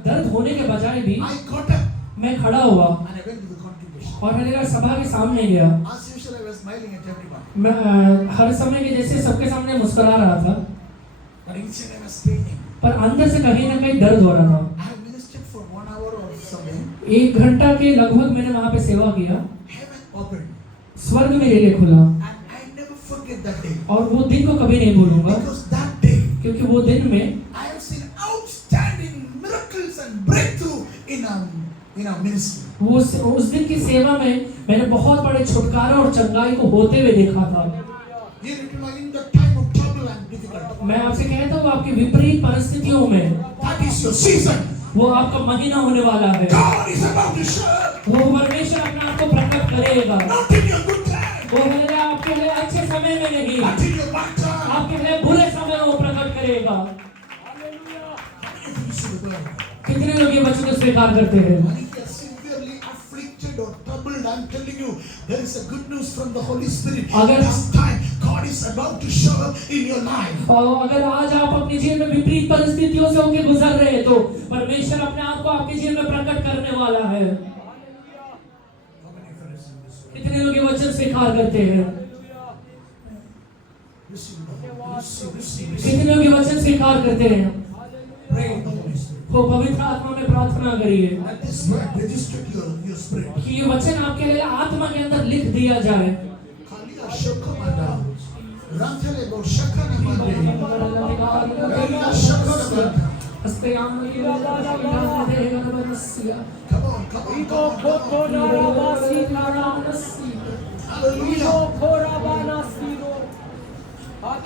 दर्द होने के बजाय भी I got up मैं खड़ा हुआ and I went to the congregation. और हले सभा के सामने गया। As usual, I was smiling at everyone. मैं हर समय के जैसे सबके सामने मुस्कुरा रहा था, But inside I was paining. पर अंदर से कहीं ना कहीं दर्द हो रहा था। I have ministered for 1 hour or something. 1 घंटा के लगभग मैंने वहां पे सेवा किया। Heaven opened. स्वर्ग मेरे लिए खुला And I never forget that day. और वो दिन को कभी नहीं भूलूंगा Because that day, क्योंकि वो दिन में I have seen outstanding miracles and breakthrough in our ministry. वो उस दिन की सेवा में मैंने बहुत बड़े छुटकारा और चंगाई को होते हुए देखा था। Here it is in the time of trouble and difficulty. मैं आपसे कहता हूँ आपकी विपरीत परिस्थितियों में That is your season. वो आपका महीना होने वाला है। God is about to show up. वो परमेश्वर अपने आप को प्रकट करेगा। Not in your good time. वो हमें आपके लिए अच्छे समय में नहीं, Not in your bad time. आपके लिए बुरे समय में वो प्रकट करेगा। If you see the word. कितने लोग ये वचन को स्वीकार करते हैं? And if you are severely afflicted or troubled, I'm telling you, there is a good news from the Holy Spirit. अगर- This time, God is about to show up in your life. और अगर आज आप अपने जीवन में विपरीत परिस्थितियों से होकर गुजर रहे हैं तो परमेश्वर अपने आप को आपके जीवन में प्रकट करने वाला है। How many of you listen to this word? कितने लोग ये वचन स्वीकार करते हैं? Receive the Lord. Receive. कितने लोग ये वचन स्वीकार करते हैं? Pray in the Holy Spirit. वो पवित्र आत्मा में प्रार्थना करिए Let this word register to your spirit. कि ये वचन आपके लिए आत्मा के अंदर लिख दिया जाए। Kalia shokamanda. Rantele bo shakana mande. Kalia shokamanda. Come on, come on, come on. Hallelujah.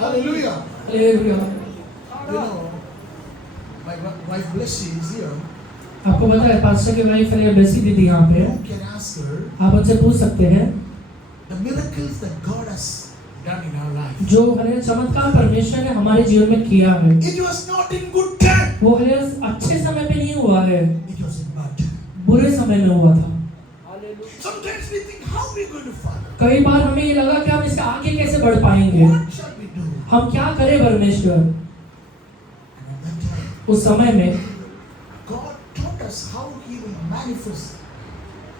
Hallelujah. Hallelujah. You know, my wife Blessy is here. आपको पता है पास्टर की वाइफ है बेसी दीदी यहाँ पे है। You can ask her आप उनसे पूछ सकते हैं the miracles that God has done in our life. जो हरे चमत्कार परमेश्वर ने हमारे जीवन में किया है It was not in good time. वो हरे अच्छे समय पे नहीं हुआ है, It was in bad time. बुरे समय में हुआ था। Sometimes we think, how are we going to follow? कई बार हमें ये लगा कि हम इससे आगे कैसे बढ़ पाएंगे, What shall we do? हम क्या करें परमेश्वर। And at that time, उस समय में God taught us how He will manifest.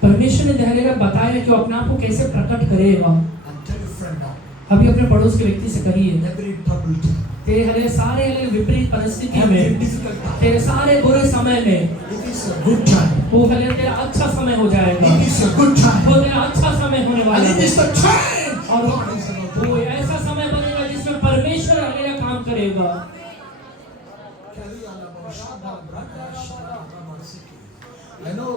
परमेश्वर ने हरे बताया कि वो अपने आप को कैसे प्रकट करेगा। And tell your friend now, अभी अपने पड़ोस के व्यक्ति से कहिए every troubled time, तेरे हरे सारे हरे विपरीत परिस्थिति every में, difficult time, तेरे सारे बुरे समय में it is a good time. वो हरे तेरा अच्छा समय हो जाएगा, It is a good time. वो तेरा अच्छा समय होने वाला And it है। is the time और God is about to वो ऐसा समय बनेगा जिसमें परमेश्वर हरे काम करेगा। I know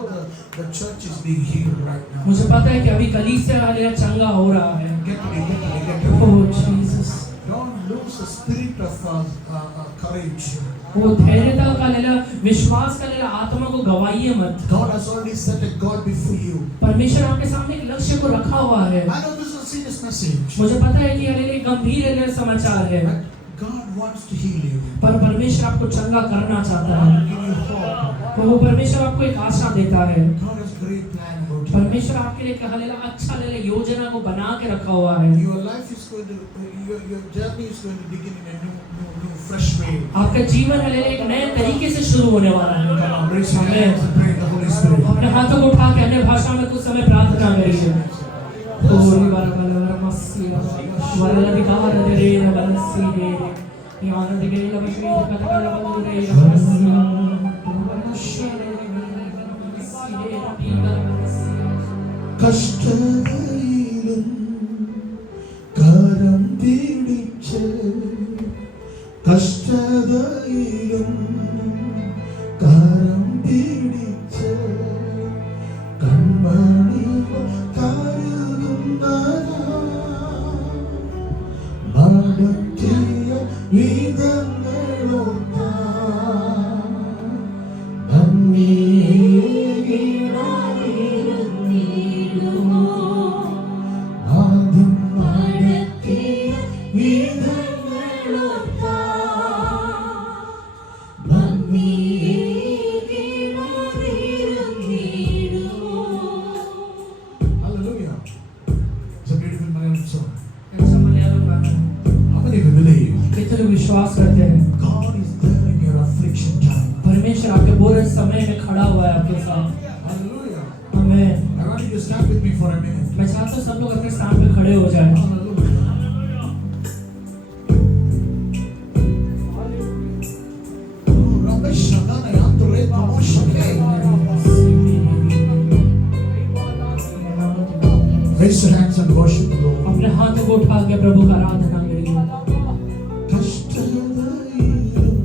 the church is being healed right now. मुझे पता है कि अभी कलीसिया हरे चंगा हो रहा है। Get ready. Oh Jesus, Don't lose the spirit of courage. वो धैर्यता का लेला, विश्वास का लेला, आत्मा को गवाइए मत। God has already set a God before you. परमेश्वर आपके सामने एक लक्ष्य को रखा हुआ है। I know this is a serious message, मुझे पता है कि हरे गंभीर हरे समाचार है, but God wants to heal you. पर परमेश्वर आपको चंगा करना चाहता है। Give you hope. तो वो परमेश्वर आपको एक आशा देता है। God has great plan about you. परमेश्वर आपके लिए हलेला अच्छा लेला योजना को बना के रखा हुआ है। Your life is going to, your journey is going to begin in a new fresh way. आपका जीवन हलेला एक नए तरीके से शुरू होने वाला है। Come on, raise your hands and pray in the Holy Spirit. अपने हाथों को उठा के अन्य भाषा में कुछ समय प्रार्थना करिए। ओरी बारा मस्सिया वरलधिकार दे रे बलसी दे यान दे रे लबशी कतकल बल दे मस्सिया കഷ്ടതയിലും കരം പിടിച്ച് കഷ്ടതയിലും കരം പിടിച്ച് കൺമണി കരുതുന്നതാ നടത്തിയ വിധങ്ങളൊത്ത ആദ്യം നടത്തിയ വിധങ്ങളൊത്ത Hallelujah. It's a beautiful Malayalam song. ऐसा मलयालम गाना। How many of you believe कितने लोग विश्वास करते हैं God is there in your affliction time? परमेश्वर आपके बुरे समय में खड़ा हुआ है आपके साथ। Hallelujah. Amen. I want you to stand with me for a minute. मैं चाहता हूँ सब लोग अपने स्थान पे खड़े हो जाएं। Hallelujah. Oh, Rabbi Shadana Yandre Kamoshake. Raise your hands and worship the Lord. अपने हाथों को उठा के प्रभु का आराधना करिए। കഷ്ടതയിലും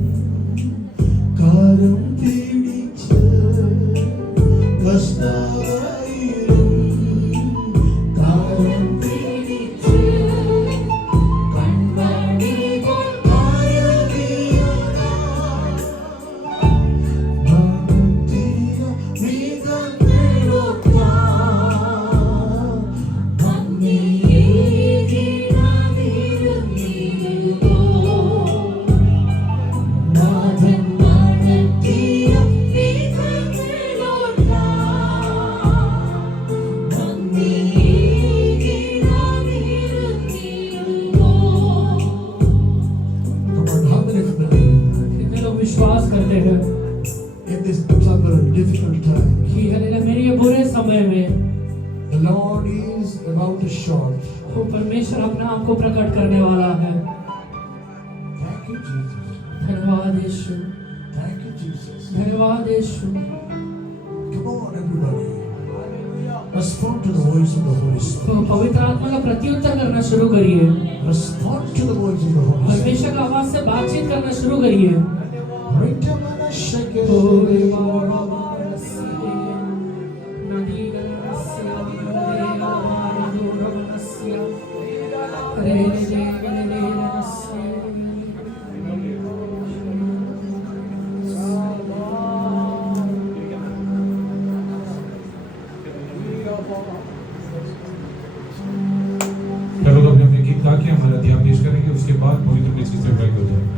കരം പിടിച്ച് കഷ്ടതയിലും കരം പിടിച്ച് കൺമണികൾ കരുതിയതാ നടത്തിയ വിധങ്ങളൊത്ത कितने लोग विश्वास करते हैं In this difficult time, कि हालेलुया मेरे ये बुरे समय में the Lord is about to show. वो परमेश्वर अपना आप को प्रकट करने वाला है। Thank you, Jesus. धन्यवाद यीशु, Thank you, Jesus. धन्यवाद यीशु। Come on, everybody. Respond to the voice of the Holy Spirit. तो पवित्र आत्मा का प्रत्युत्तर करना शुरू करिए। Respond to the voice of the Holy Spirit. परमेश्वर का आवाज से बातचीत करना शुरू करिए। Ritamana shake. ओरे बाबा नसीबे नदी गलसिया गले बाबा दूर नसिया रे ले गले नसिया के हमारा ध्यान पेश करेंगे, उसके बाद पवित्र प्रेस की सेवकाई हो जाएगी।